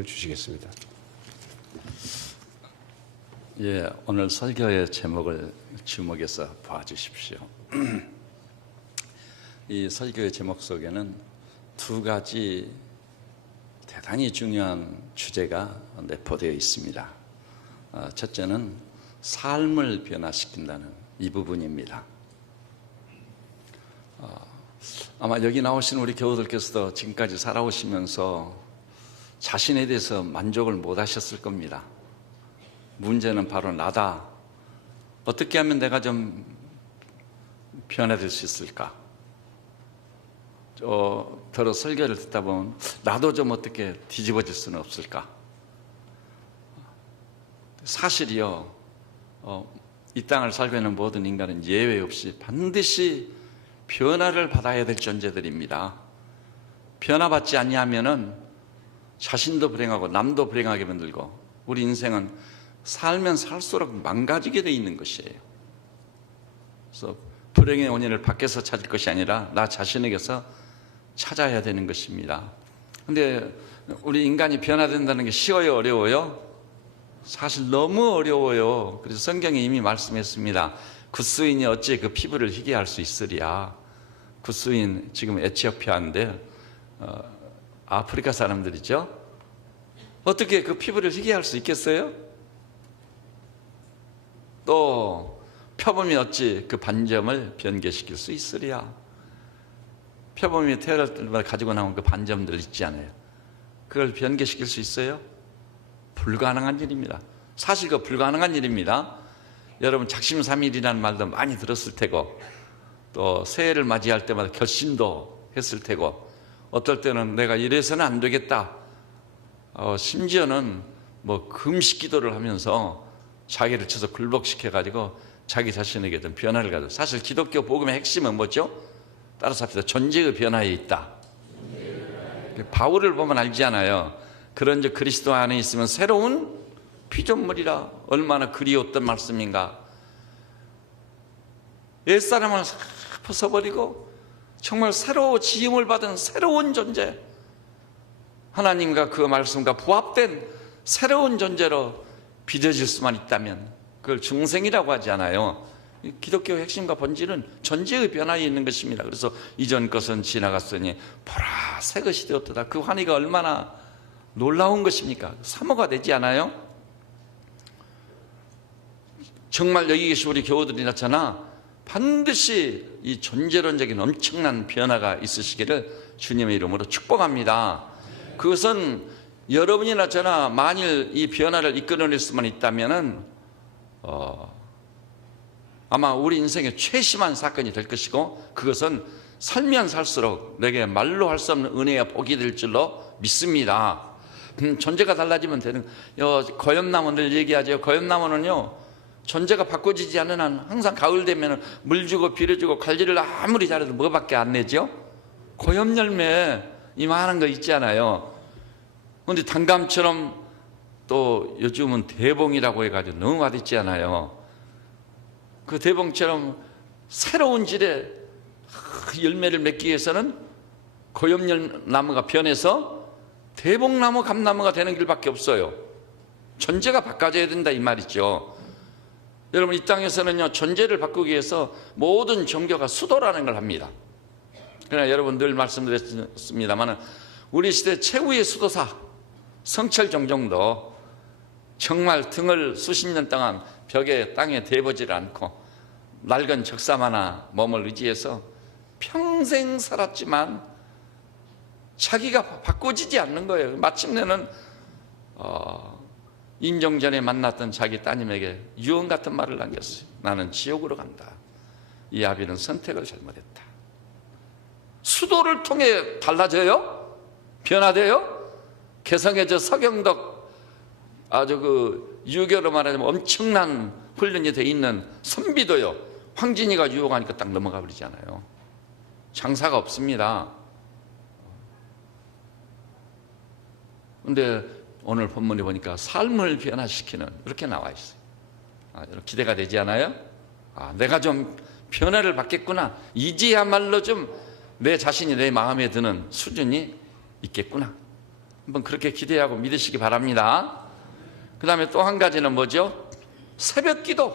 주시겠습니다. 예, 오늘 설교의 제목을 주목해서 봐주십시오. 이 설교의 제목 속에는 두 가지 대단히 중요한 주제가 내포되어 있습니다. 첫째는 삶을 변화시킨다는 이 부분입니다. 아마 여기 나오신 우리 교우들께서도 지금까지 살아오시면서 자신에 대해서 만족을 못 하셨을 겁니다. 문제는 바로 나다. 어떻게 하면 내가 좀 변화될 수 있을까? 더러 설교를 듣다 보면 나도 좀 어떻게 뒤집어질 수는 없을까? 사실이요, 이 땅을 살고 있는 모든 인간은 예외 없이 반드시 변화를 받아야 될 존재들입니다. 변화받지 아니하면은 자신도 불행하고 남도 불행하게 만들고 우리 인생은 살면 살수록 망가지게 돼 있는 것이에요. 그래서 불행의 원인을 밖에서 찾을 것이 아니라 나 자신에게서 찾아야 되는 것입니다. 근데 우리 인간이 변화된다는 게 쉬워요, 어려워요? 사실 너무 어려워요. 그래서 성경에 이미 말씀했습니다. 굿수인이 어찌 그 피부를 희게 할 수 있으랴. 굿수인 지금 에티오피아인데 아프리카 사람들이죠. 어떻게 그 피부를 희게 할 수 있겠어요? 또 표범이 어찌 그 반점을 변개시킬 수 있으랴. 표범이 태어날 때마다 가지고 나온 그 반점들 있지 않아요? 그걸 변개시킬 수 있어요? 불가능한 일입니다. 사실 그 불가능한 일입니다. 여러분 작심삼일이라는 말도 많이 들었을 테고 또 새해를 맞이할 때마다 결심도 했을 테고 어떨 때는 내가 이래서는 안 되겠다. 심지어는 뭐 금식 기도를 하면서 자기를 쳐서 굴복시켜가지고 자기 자신에게 좀 변화를 가져. 사실 기독교 복음의 핵심은 뭐죠? 따라서 합시다. 존재의 변화에 있다. 바울을 보면 알잖아요. 그런즉 그리스도 안에 있으면 새로운 피조물이라. 얼마나 그리웠던 말씀인가. 옛사람을 벗어버리고 정말 새로 지음을 받은 새로운 존재, 하나님과 그 말씀과 부합된 새로운 존재로 빚어질 수만 있다면 그걸 중생이라고 하지 않아요. 기독교 핵심과 본질은 존재의 변화에 있는 것입니다. 그래서 이전 것은 지나갔으니 보라 새 것이 되었도다. 그 환희가 얼마나 놀라운 것입니까? 사모가 되지 않아요? 정말 여기 계신 우리 교우들이 나타나 반드시 이 존재론적인 엄청난 변화가 있으시기를 주님의 이름으로 축복합니다. 그것은 여러분이나 저나 만일 이 변화를 이끌어낼 수만 있다면은 아마 우리 인생의 최심한 사건이 될 것이고 그것은 살면 살수록 내게 말로 할 수 없는 은혜와 복이 될 줄로 믿습니다. 존재가 달라지면 되는. 거염나무 늘 얘기하죠. 거염나무는요 존재가 바꿔지지 않는 한 항상 가을 되면 물 주고 비료 주고 관리를 아무리 잘해도 뭐밖에 안 내죠? 고염열매 이만한 거 있잖아요. 그런데 단감처럼 또 요즘은 대봉이라고 해가지고 너무 맛있지 않아요. 그 대봉처럼 새로운 질의 열매를 맺기 위해서는 고염나무가 변해서 대봉나무, 감나무가 되는 길밖에 없어요. 존재가 바꿔져야 된다 이 말이죠. 여러분 이 땅에서는요 존재를 바꾸기 위해서 모든 종교가 수도라는 걸 합니다. 그러나 여러분 늘 말씀드렸습니다만 우리 시대 최후의 수도사 성철종정도 정말 등을 수십 년 동안 벽에 땅에 대보지를 않고 낡은 적삼 하나 몸을 의지해서 평생 살았지만 자기가 바꿔지지 않는 거예요. 마침내는 임종전에 만났던 자기 따님에게 유언 같은 말을 남겼어요. 나는 지옥으로 간다. 이 아비는 선택을 잘못했다. 수도를 통해 달라져요? 변화돼요? 개성의 저 서경덕 아주 그 유교로 말하자면 엄청난 훈련이 돼 있는 선비도요 황진이가 유혹하니까 딱 넘어가 버리잖아요. 장사가 없습니다. 근데 오늘 본문에 보니까 삶을 변화시키는 이렇게 나와 있어요. 기대가 되지 않아요? 내가 좀 변화를 받겠구나. 이제야말로 좀 내 자신이 내 마음에 드는 수준이 있겠구나. 한번 그렇게 기대하고 믿으시기 바랍니다. 그 다음에 또 한 가지는 뭐죠? 새벽 기도.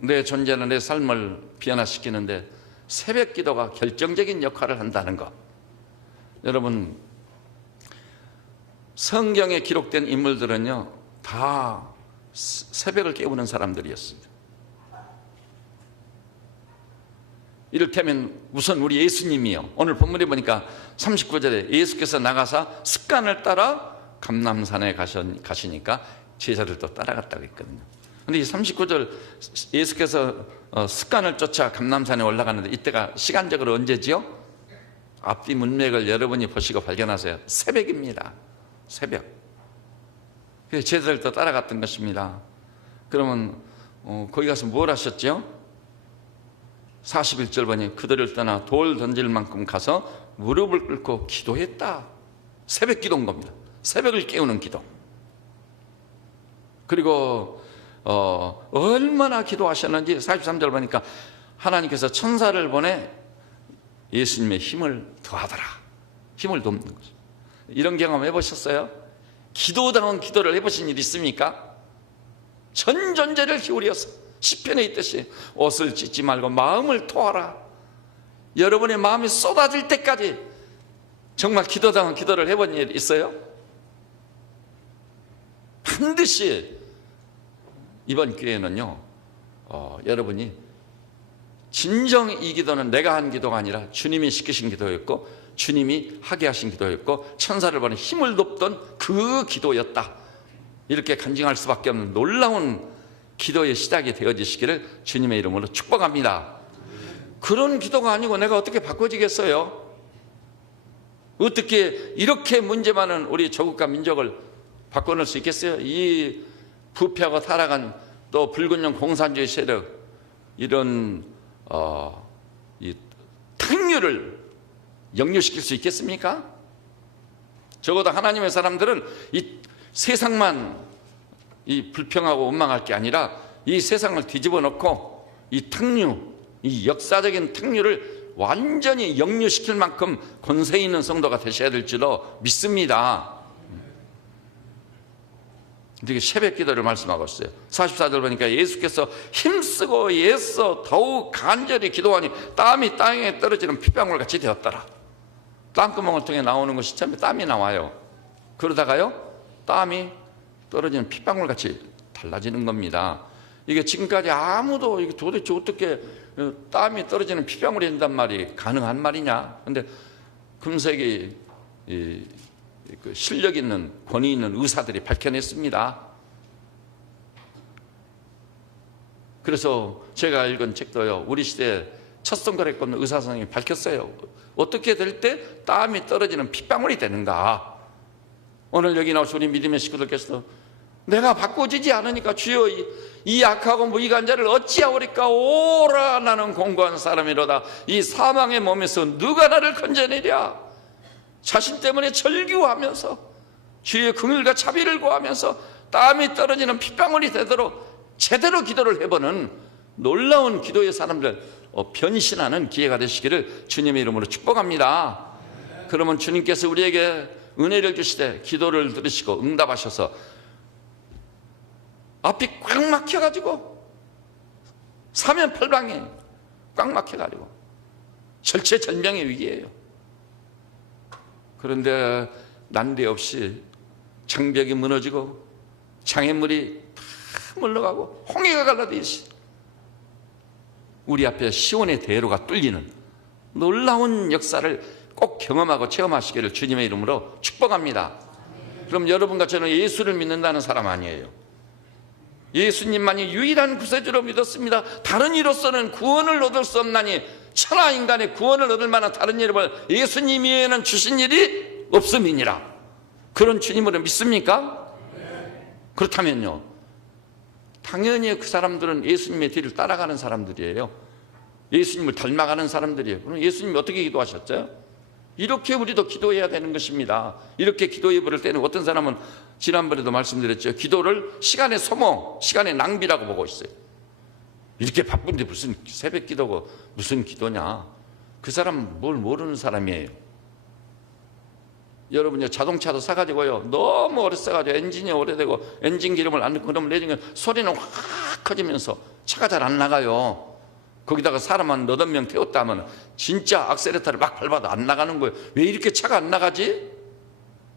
내 존재나 내 삶을 변화시키는데 새벽 기도가 결정적인 역할을 한다는 것. 여러분, 성경에 기록된 인물들은요 다 새벽을 깨우는 사람들이었습니다. 이를테면 우선 우리 예수님이요, 오늘 본문에 보니까 39절에 예수께서 나가사 습관을 따라 감람산에 가시니까 제자들도 따라갔다고 했거든요. 근데 이 39절 예수께서 습관을 쫓아 감람산에 올라가는데 이때가 시간적으로 언제지요? 앞뒤 문맥을 여러분이 보시고 발견하세요. 새벽입니다. 새벽. 그래서 제자들도 따라갔던 것입니다. 그러면 거기 가서 뭘 하셨죠? 41절 보니 그들을 떠나 돌 던질 만큼 가서 무릎을 꿇고 기도했다. 새벽 기도인 겁니다. 새벽을 깨우는 기도. 그리고 얼마나 기도하셨는지 43절 보니까 하나님께서 천사를 보내 예수님의 힘을 더하더라. 힘을 돕는 거죠. 이런 경험 해보셨어요? 기도다운 기도를 해보신 일 있습니까? 전 존재를 기울여서 시편에 있듯이 옷을 찢지 말고 마음을 토하라. 여러분의 마음이 쏟아질 때까지 정말 기도다운 기도를 해본 일 있어요? 반드시 이번 기회에는요 여러분이 진정 이 기도는 내가 한 기도가 아니라 주님이 시키신 기도였고 주님이 하게 하신 기도였고 천사를 보내 힘을 돕던 그 기도였다, 이렇게 간증할 수밖에 없는 놀라운 기도의 시작이 되어지시기를 주님의 이름으로 축복합니다. 그런 기도가 아니고 내가 어떻게 바꿔지겠어요? 어떻게 이렇게 문제 많은 우리 조국과 민족을 바꿔놓을 수 있겠어요? 이 부패하고 타락한 또 불균형 공산주의 세력, 이런 이 탕류를 역류시킬 수 있겠습니까? 적어도 하나님의 사람들은 이 세상만 이 불평하고 원망할 게 아니라 이 세상을 뒤집어 놓고 이 탕류, 이 역사적인 탕류를 완전히 역류시킬 만큼 권세 있는 성도가 되셔야 될 줄로 믿습니다. 되게 새벽 기도를 말씀하고 있어요. 44절 보니까 예수께서 힘쓰고 애써 더욱 간절히 기도하니 땀이 땅에 떨어지는 핏방울 같이 되었더라. 땀구멍을 통해 나오는 것이 처음에 땀이 나와요. 그러다가요 땀이 떨어지는 핏방울 같이 달라지는 겁니다. 이게 지금까지 아무도 이게 도대체 어떻게 땀이 떨어지는 핏방울이 된단 말이 가능한 말이냐. 근데 금세기 그 실력 있는 권위 있는 의사들이 밝혀냈습니다. 그래서 제가 읽은 책도요, 우리 시대에 첫 손가락권 의사 선생님이 밝혔어요. 어떻게 될 때 땀이 떨어지는 핏방울이 되는가. 오늘 여기 나오신 우리 믿음의 식구들께서도 내가 바꿔지지 않으니까 주여 이 악하고 무익한 자를 어찌하오리까. 오라 나는 공고한 사람이로다. 이 사망의 몸에서 누가 나를 건져내랴. 자신 때문에 절규하면서 주의 긍휼과 자비를 구하면서 땀이 떨어지는 핏방울이 되도록 제대로 기도를 해보는 놀라운 기도의 사람들 변신하는 기회가 되시기를 주님의 이름으로 축복합니다. 그러면 주님께서 우리에게 은혜를 주시되 기도를 들으시고 응답하셔서 앞이 꽉 막혀가지고 사면팔방에 꽉 막혀가지고 절체절명의 위기예요. 그런데 난데없이 장벽이 무너지고 장애물이 다 물러가고 홍해가 갈라지듯이 우리 앞에 시온의 대로가 뚫리는 놀라운 역사를 꼭 경험하고 체험하시기를 주님의 이름으로 축복합니다. 그럼 여러분과 저는 예수를 믿는다는 사람 아니에요. 예수님만이 유일한 구세주로 믿었습니다. 다른 이로서는 구원을 얻을 수 없나니 천하 인간의 구원을 얻을 만한 다른 이름을 예수님 외에는 주신 일이 없음이니라. 그런 주님으로 믿습니까? 그렇다면요, 당연히 그 사람들은 예수님의 뒤를 따라가는 사람들이에요. 예수님을 닮아가는 사람들이에요. 그럼 예수님이 어떻게 기도하셨어요? 이렇게 우리도 기도해야 되는 것입니다. 이렇게 기도해 부를 때는 어떤 사람은 지난번에도 말씀드렸죠. 기도를 시간의 소모, 시간의 낭비라고 보고 있어요. 이렇게 바쁜데 무슨 새벽 기도고 무슨 기도냐. 그 사람은 뭘 모르는 사람이에요. 여러분 자동차도 사가지고요, 너무 오래 써가지고 엔진이 오래되고 엔진 기름을 안 넣고 그러면 내리면 소리는 확 커지면서 차가 잘 안 나가요. 거기다가 사람 한 8명 태웠다 하면 진짜 악셀레터를 막 밟아도 안 나가는 거예요. 왜 이렇게 차가 안 나가지?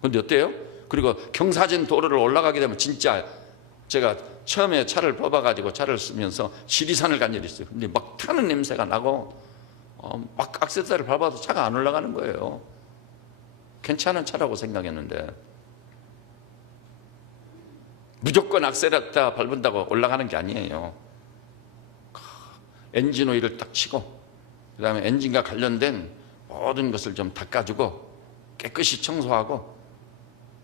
근데 어때요? 그리고 경사진 도로를 올라가게 되면 진짜, 제가 처음에 차를 뽑아가지고 차를 쓰면서 지리산을 간 일이 있어요. 근데 막 타는 냄새가 나고 막 악셀레터를 밟아도 차가 안 올라가는 거예요. 괜찮은 차라고 생각했는데 무조건 악셀레터 밟는다고 올라가는 게 아니에요. 엔진 오일을 딱 치고 그 다음에 엔진과 관련된 모든 것을 좀 닦아주고 깨끗이 청소하고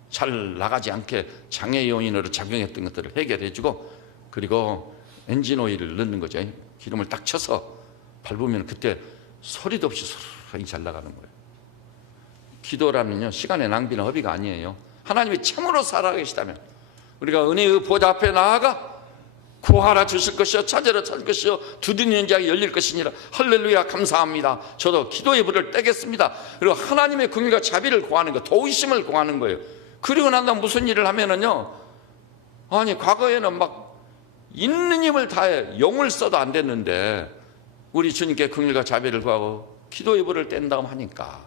잘 나가지 않게 장애 요인으로 작용했던 것들을 해결해주고, 그리고 엔진 오일을 넣는 거죠. 기름을 딱 쳐서 밟으면 그때 소리도 없이 소리 잘 나가는 거예요. 기도라면요, 시간의 낭비나 허비가 아니에요. 하나님이 참으로 살아계시다면 우리가 은혜의 보좌 앞에 나아가 구하라 주실 것이요, 찾으라 찾을 것이요, 두드리는 자에게 열릴 것이니라. 할렐루야, 감사합니다. 저도 기도의 불을 떼겠습니다. 그리고 하나님의 긍휼과 자비를 구하는 거, 도우심을 구하는 거예요. 그리고 난 다음 무슨 일을 하면은요, 아니 과거에는 막 있는 힘을 다해 용을 써도 안 됐는데 우리 주님께 긍휼과 자비를 구하고 기도의 불을 뗀 다음 하니까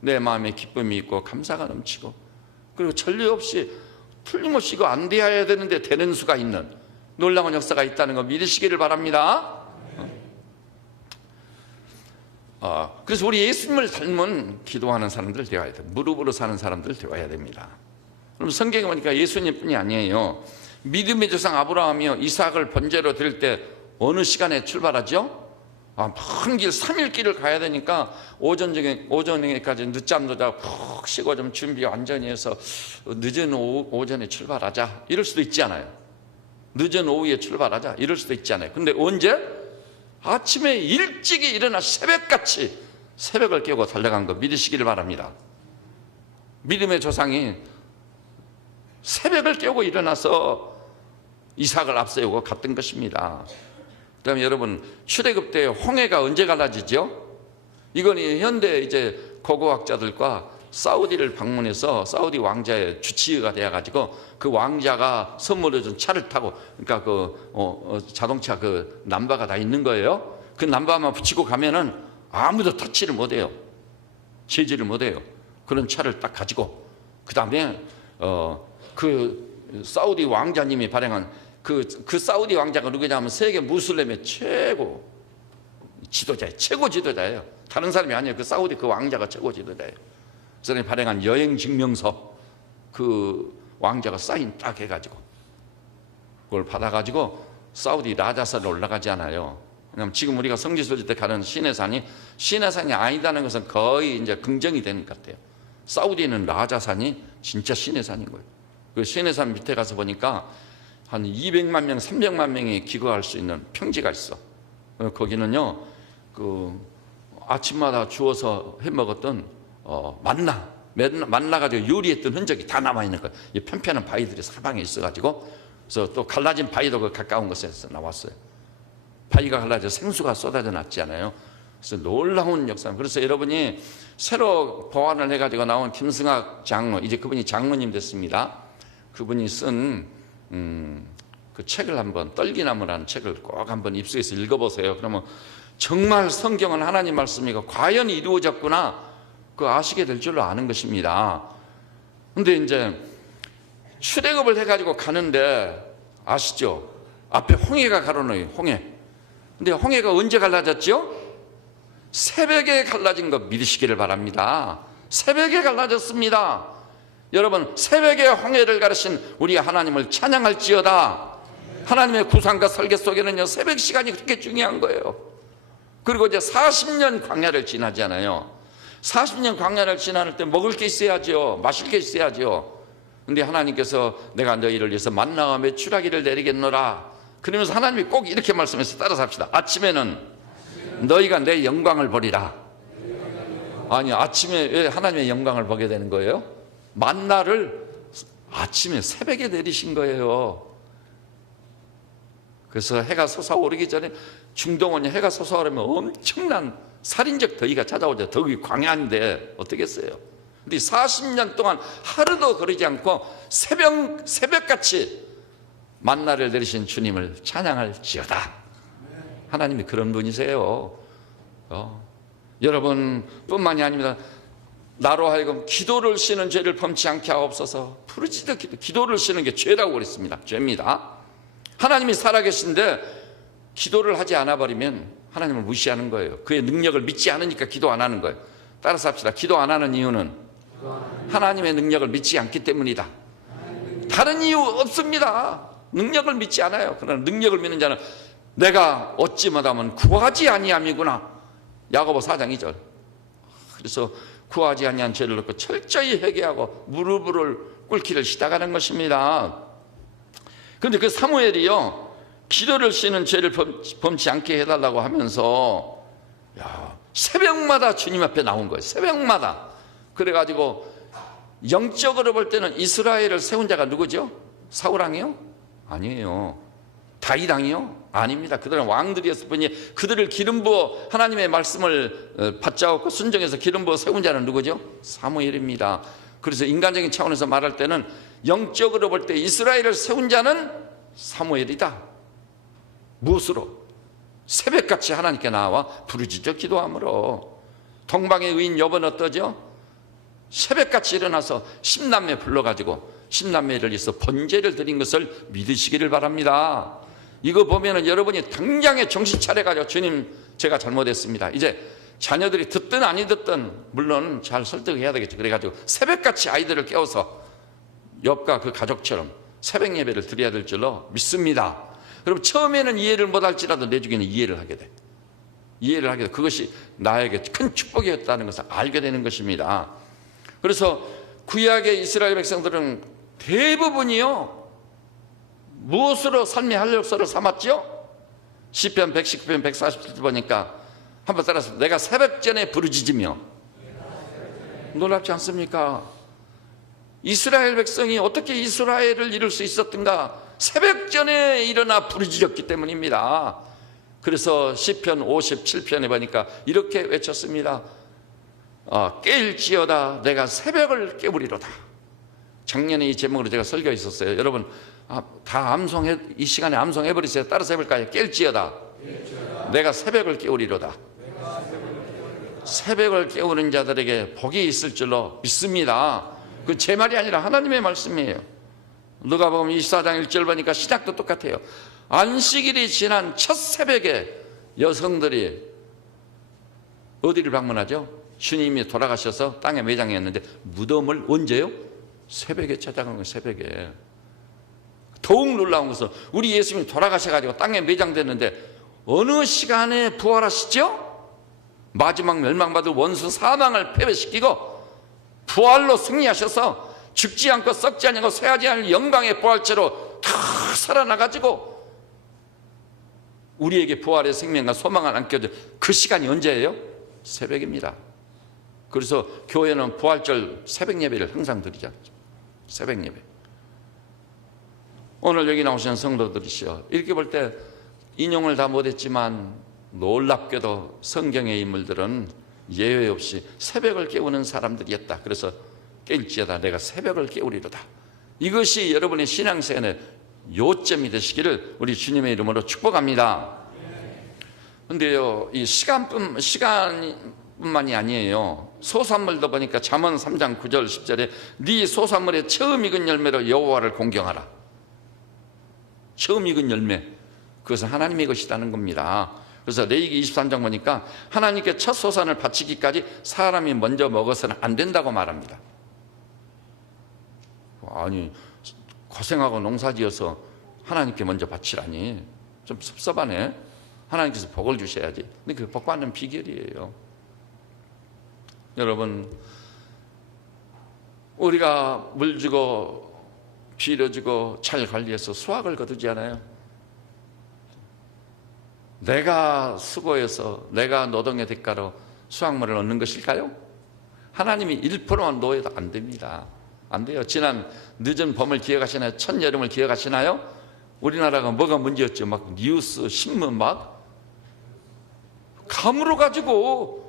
내 마음에 기쁨이 있고 감사가 넘치고, 그리고 전례 없이 틀림없이 이거 안 돼야 되는데 되는 수가 있는 놀라운 역사가 있다는 거 믿으시기를 바랍니다. 그래서 우리 예수님을 닮은 기도하는 사람들 되어야 돼요. 무릎으로 사는 사람들 되어야 됩니다. 그럼 성경에 보니까 예수님뿐이 아니에요. 믿음의 조상 아브라함이요, 이삭을 번제로 드릴 때 어느 시간에 출발하죠? 먼 길 3일 길을 가야 되니까 오전에까지 늦잠도 자고 푹 쉬고 좀 준비 완전히 해서 늦은 오전에 출발하자 이럴 수도 있지 않아요? 늦은 오후에 출발하자 이럴 수도 있지 않아요? 근데 언제? 아침에 일찍이 일어나 새벽같이 새벽을 깨고 달려간 거 믿으시기를 바랍니다. 믿음의 조상이 새벽을 깨고 일어나서 이삭을 앞세우고 갔던 것입니다. 그 다음에 여러분, 출애굽 때 홍해가 언제 갈라지죠? 이건 현대 이제 고고학자들과 사우디를 방문해서 사우디 왕자의 주치의가 되어가지고 그 왕자가 선물해준 차를 타고, 그러니까 자동차 그 남바가 다 있는 거예요. 그 남바만 붙이고 가면은 아무도 터치를 못해요. 제지를 못해요. 그런 차를 딱 가지고, 그 다음에 그 사우디 왕자님이 발행한 그 사우디 왕자가 누구냐면 세계 무슬림의 최고 지도자예요. 최고 지도자예요. 다른 사람이 아니에요. 그 사우디 그 왕자가 최고 지도자예요. 그 사람이 발행한 여행 증명서, 그 왕자가 사인 딱 해가지고 그걸 받아가지고 사우디 라자산에 올라가지 않아요. 왜냐하면 지금 우리가 성지순례 때 가는 시내산이 아니다는 것은 거의 이제 긍정이 되는 것 같아요. 사우디는 라자산이 진짜 시내산인 거예요. 그 시내산 밑에 가서 보니까 한 200만 명, 300만 명이 기거할 수 있는 평지가 있어. 거기는요, 그 아침마다 주워서 해 먹었던 만나 가지고 요리했던 흔적이 다 남아 있는 거예요. 이 편편한 바위들이 사방에 있어가지고, 그래서 또 갈라진 바위도 그 가까운 곳에서 나왔어요. 바위가 갈라져 생수가 쏟아져 났잖아요. 그래서 놀라운 역사. 그래서 여러분이 새로 보완을 해가지고 나온 김승학 장로, 이제 그분이 장로님 됐습니다. 그분이 쓴 그 책을 한번, 떨기나무라는 책을 꼭 한번 입수해서 읽어보세요. 그러면 정말 성경은 하나님 말씀이고 과연 이루어졌구나, 그 아시게 될 줄로 아는 것입니다. 근데 이제 출애굽을 해가지고 가는데 아시죠? 앞에 홍해가 가로놓여요. 홍해. 근데 홍해가 언제 갈라졌죠? 새벽에 갈라진 거 믿으시기를 바랍니다. 새벽에 갈라졌습니다. 여러분, 새벽에 홍해를 가르신 우리 하나님을 찬양할지어다. 하나님의 구상과 설계 속에는요, 새벽 시간이 그렇게 중요한 거예요. 그리고 이제 40년 광야를 지나잖아요. 40년 광야를 지날 때 먹을 게 있어야죠. 마실 게 있어야죠. 근데 하나님께서 내가 너희를 위해서 만나와 메추라기를 내리겠노라. 그러면서 하나님이 꼭 이렇게 말씀해서 따라서 합시다. 아침에는 너희가 내 영광을 보리라. 아니, 아침에 왜 하나님의 영광을 보게 되는 거예요? 만나를 아침에 새벽에 내리신 거예요. 그래서 해가 솟아오르기 전에 중동원이 해가 솟아오르면 엄청난 살인적 더위가 찾아오죠. 더위 광야인데 어떻겠어요? 근데 40년 동안 하루도 그러지 않고 새벽같이 만나를 내리신 주님을 찬양할지어다. 하나님이 그런 분이세요. 여러분뿐만이 아닙니다. 나로 하여금 기도를 쉬는 죄를 범치 않게 하옵소서. 부르짖어 기도를 쉬는 게 죄라고 그랬습니다. 죄입니다. 하나님이 살아계신데 기도를 하지 않아 버리면 하나님을 무시하는 거예요. 그의 능력을 믿지 않으니까 기도 안 하는 거예요. 따라서 합시다. 기도 안 하는 이유는 하나님의 능력을 믿지 않기 때문이다. 다른 이유 없습니다. 능력을 믿지 않아요. 그러나 능력을 믿는 자는 내가 얻지 못하면 구하지 아니함이구나. 야고보 4장 2절. 그래서 구하지 아니한 죄를 넣고 철저히 회개하고 무릎을 꿇기를 시작하는 것입니다. 그런데 그 사무엘이요, 기도를 쉬는 죄를 범치 않게 해달라고 하면서 새벽마다 주님 앞에 나온 거예요. 새벽마다. 그래가지고 영적으로 볼 때는 이스라엘을 세운 자가 누구죠? 사울왕이요? 아니에요. 다윗왕이요? 아닙니다. 그들은 왕들이었을 뿐이 그들을 기름 부어 하나님의 말씀을 받잡고 순종해서 기름 부어 세운 자는 누구죠? 사무엘입니다. 그래서 인간적인 차원에서 말할 때는 영적으로 볼 때 이스라엘을 세운 자는 사무엘이다. 무엇으로? 새벽같이 하나님께 나와 부르짖어 기도함으로. 동방의 의인 욥은 어떠죠? 새벽같이 일어나서 10남매 불러가지고 10남매를 위해서 번제를 드린 것을 믿으시기를 바랍니다. 이거 보면은 여러분이 당장에 정신 차려가지고 주님 제가 잘못했습니다. 이제 자녀들이 듣든 아니 듣든 물론 잘 설득해야 되겠죠. 그래가지고 새벽같이 아이들을 깨워서 욥과 그 가족처럼 새벽 예배를 드려야 될 줄로 믿습니다. 그럼 처음에는 이해를 못할지라도 내중에는 이해를 하게 돼. 이해를 하게 돼. 그것이 나에게 큰 축복이었다는 것을 알게 되는 것입니다. 그래서 구약의 이스라엘 백성들은 대부분이요, 무엇으로 삶의 활력소를 삼았죠? 시편 119편 147절 보니까 한번 따라서 내가 새벽 전에 부르짖으며. 놀랍지 않습니까? 이스라엘 백성이 어떻게 이스라엘을 이룰 수 있었던가? 새벽 전에 일어나 부르짖었기 때문입니다. 그래서 시편 57편에 보니까 이렇게 외쳤습니다. 깨일지어다 내가 새벽을 깨우리로다. 작년에 이 제목으로 제가 설교했었어요. 여러분 다 이 시간에 암송해버리세요. 따라서 해볼까요? 깨일지어다 내가 새벽을 깨우리로다. 새벽을 깨우는 자들에게 복이 있을 줄로 믿습니다. 그 제 말이 아니라 하나님의 말씀이에요. 누가복음 24장 1절 보니까 시작도 똑같아요. 안식일이 지난 첫 새벽에 여성들이 어디를 방문하죠? 주님이 돌아가셔서 땅에 매장했는데 무덤을 언제요? 새벽에 찾아간 거예요. 새벽에. 더욱 놀라운 것은 우리 예수님이 돌아가셔가지고 땅에 매장됐는데 어느 시간에 부활하시죠? 마지막 멸망받을 원수 사망을 패배시키고 부활로 승리하셔서 죽지 않고 썩지 않고 쇠하지 않을 영광의 부활체로 다 살아나가지고 우리에게 부활의 생명과 소망을 안겨준 그 시간이 언제예요? 새벽입니다. 그래서 교회는 부활절 새벽 예배를 항상 드리죠. 새벽 예배. 오늘 여기 나오신 성도들이시여, 이렇게 볼 때 인용을 다 못했지만 놀랍게도 성경의 인물들은 예외 없이 새벽을 깨우는 사람들이었다. 그래서 깨일지어다 내가 새벽을 깨우리로다. 이것이 여러분의 신앙생활의 요점이 되시기를 우리 주님의 이름으로 축복합니다. 그런데요, 이 시간뿐만이 아니에요. 소산물도 보니까 잠언 3장 9절 10절에 네 소산물의 처음 익은 열매로 여호와를 공경하라. 처음 익은 열매, 그것은 하나님의 것이라는 겁니다. 그래서 레위기 23장 보니까 하나님께 첫 소산을 바치기까지 사람이 먼저 먹어서는 안 된다고 말합니다. 아니 고생하고 농사지어서 하나님께 먼저 바치라니 좀 섭섭하네. 하나님께서 복을 주셔야지. 근데 그 복 받는 비결이에요. 여러분, 우리가 물 주고 비료 주고 잘 관리해서 수확을 거두지 않아요? 내가 수고해서 내가 노동의 대가로 수확물을 얻는 것일까요? 하나님이 1%만 놓여도 안 됩니다. 안 돼요. 지난 늦은 봄을 기억하시나요? 첫 여름을 기억하시나요? 우리나라가 뭐가 문제였죠? 막 뉴스, 신문 막 가물어 가지고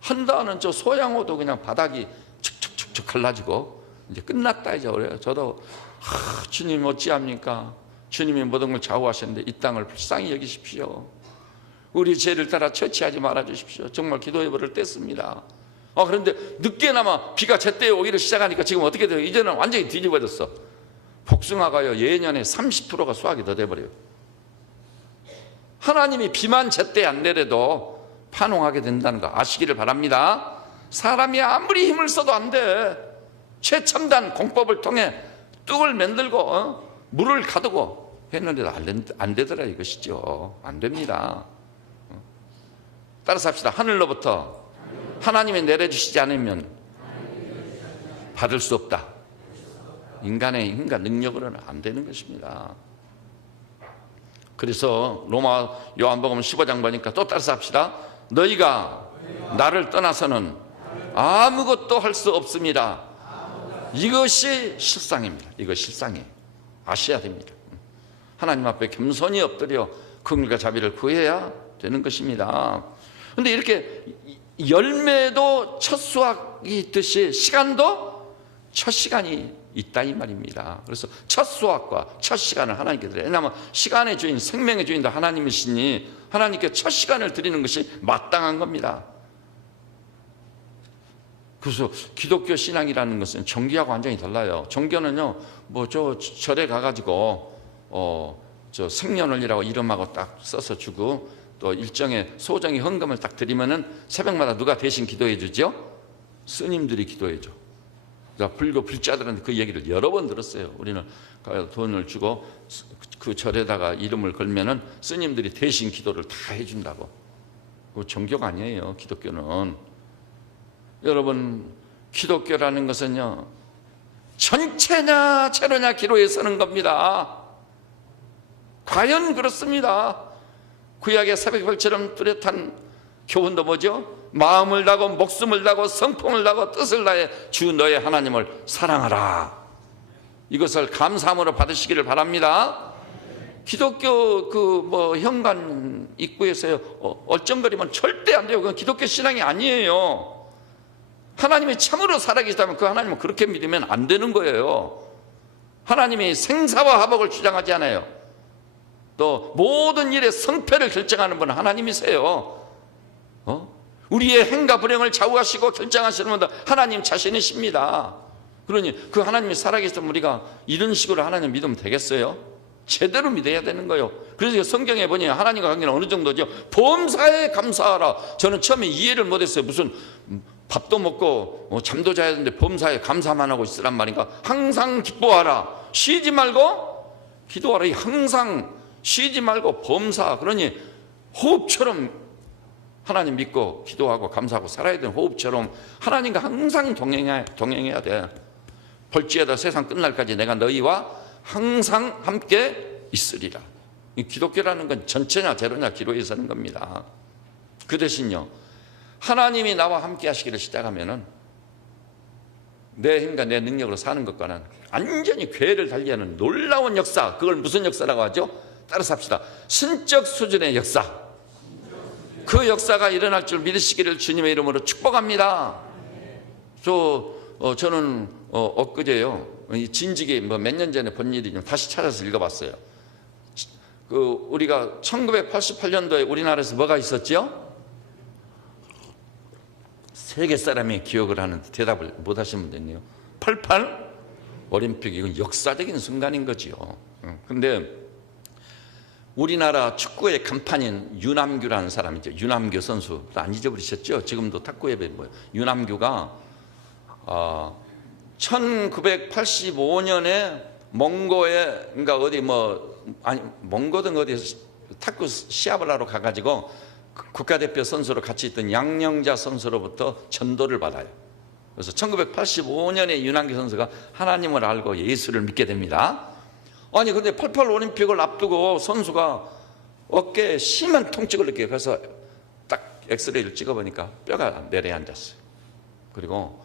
한다는 저 소양호도 그냥 바닥이 축축축 축축 갈라지고 이제 끝났다 이제 그래요. 저도 주님 어찌합니까? 주님이 모든 걸 좌우하셨는데 이 땅을 불쌍히 여기십시오. 우리 죄를 따라 처치하지 말아 주십시오. 정말 기도해 버릴 때습니다. 그런데 늦게나마 비가 제때 오기를 시작하니까 지금 어떻게 돼요? 이제는 완전히 뒤집어졌어. 복숭아가요 예년에 30%가 수확이 더 돼버려요. 하나님이 비만 제때 안 내려도 파농하게 된다는 거 아시기를 바랍니다. 사람이 아무리 힘을 써도 안 돼. 최첨단 공법을 통해 뚝을 만들고 물을 가두고 했는데도 안 되더라 이것이죠. 안 됩니다. 따라서 합시다. 하늘로부터 하나님이 내려주시지 않으면 받을 수 없다. 인간의 힘과 능력으로는 안 되는 것입니다. 그래서 로마 요한복음 15장 보니까 또 따라서 합시다. 너희가 나를 떠나서는 아무것도 할 수 없습니다. 이것이 실상입니다. 이거 실상이에요. 아셔야 됩니다. 하나님 앞에 겸손히 엎드려 긍휼과 자비를 구해야 되는 것입니다. 그런데 이렇게 열매도 첫 수확이 있듯이 시간도 첫 시간이 있다 이 말입니다. 그래서 첫 수확과 첫 시간을 하나님께 드려요. 왜냐하면 시간의 주인, 생명의 주인도 하나님이시니 하나님께 첫 시간을 드리는 것이 마땅한 겁니다. 그래서 기독교 신앙이라는 것은 종교하고 완전히 달라요. 종교는요, 뭐 저 절에 가가지고 저 생년월일하고 이름하고 딱 써서 주고 또 일정의 소정의 헌금을 딱 드리면은 새벽마다 누가 대신 기도해 주죠? 스님들이 기도해 줘. 불교 불자들은 그 얘기를 여러 번 들었어요. 우리는 돈을 주고 그 절에다가 이름을 걸면은 스님들이 대신 기도를 다 해준다고. 그거 종교가 아니에요. 기독교는. 여러분, 기독교라는 것은요, 전체냐 채로냐 기로에 서는 겁니다. 과연 그렇습니다. 구약의 새벽별처럼 뚜렷한 교훈도 뭐죠? 마음을 다하고 목숨을 다하고 성품을 다하고 뜻을 다해 주 너의 하나님을 사랑하라. 이것을 감사함으로 받으시기를 바랍니다. 기독교 현관 입구에서요 얼쩡거리면 절대 안 돼요. 그건 기독교 신앙이 아니에요. 하나님이 참으로 살아계시다면 그 하나님은 그렇게 믿으면 안 되는 거예요. 하나님이 생사와 화복을 주장하지 않아요. 또 모든 일의 성패를 결정하는 분은 하나님이세요. 우리의 행과 불행을 좌우하시고 결정하시는 분은 하나님 자신이십니다. 그러니 그 하나님이 살아계시다면 우리가 이런 식으로 하나님 믿으면 되겠어요? 제대로 믿어야 되는 거예요. 그래서 성경에 보니 하나님과 관계는 어느 정도죠? 범사에 감사하라. 저는 처음에 이해를 못했어요. 무슨 밥도 먹고 잠도 자야 되는데 범사에 감사만 하고 있으란 말인가? 항상 기뻐하라. 쉬지 말고 기도하라. 항상 쉬지 말고 범사. 그러니 호흡처럼 하나님 믿고 기도하고 감사하고 살아야 되는 호흡처럼 하나님과 항상 동행해야 돼. 볼지어다 세상 끝날까지 내가 너희와 항상 함께 있으리라. 이 기독교라는 건 전체냐 제로냐 기로에 서는 겁니다. 그 대신요, 하나님이 나와 함께 하시기를 시작하면은 내 힘과 내 능력으로 사는 것과는 완전히 궤를 달리하는 놀라운 역사, 그걸 무슨 역사라고 하죠? 따라서 합시다. 신적 수준의 역사. 그 역사가 일어날 줄 믿으시기를 주님의 이름으로 축복합니다. 저는 엊그제요, 이 진직이 몇 년 전에 본 일이 좀 다시 찾아서 읽어봤어요. 우리가 1988년도에 우리나라에서 뭐가 있었죠? 세계 사람이 기억을 하는데 대답을 못 하신 분도 있네요. 88 올림픽, 이건 역사적인 순간인 거지요. 근데 우리나라 축구의 간판인 유남규라는 사람이죠. 유남규 선수 안 잊어버리셨죠? 지금도 탁구에 뭐예요? 유남규가 1985년에 몽고에, 그러니까 몽고든 어디에서 탁구 시합을 하러 가가지고 국가대표 선수로 같이 있던 양영자 선수로부터 전도를 받아요. 그래서 1985년에 유남규 선수가 하나님을 알고 예수를 믿게 됩니다. 아니 근데 88 올림픽을 앞두고 선수가 어깨에 심한 통증을 느껴요. 그래서 딱 엑스레이를 찍어보니까 뼈가 내려앉았어요. 그리고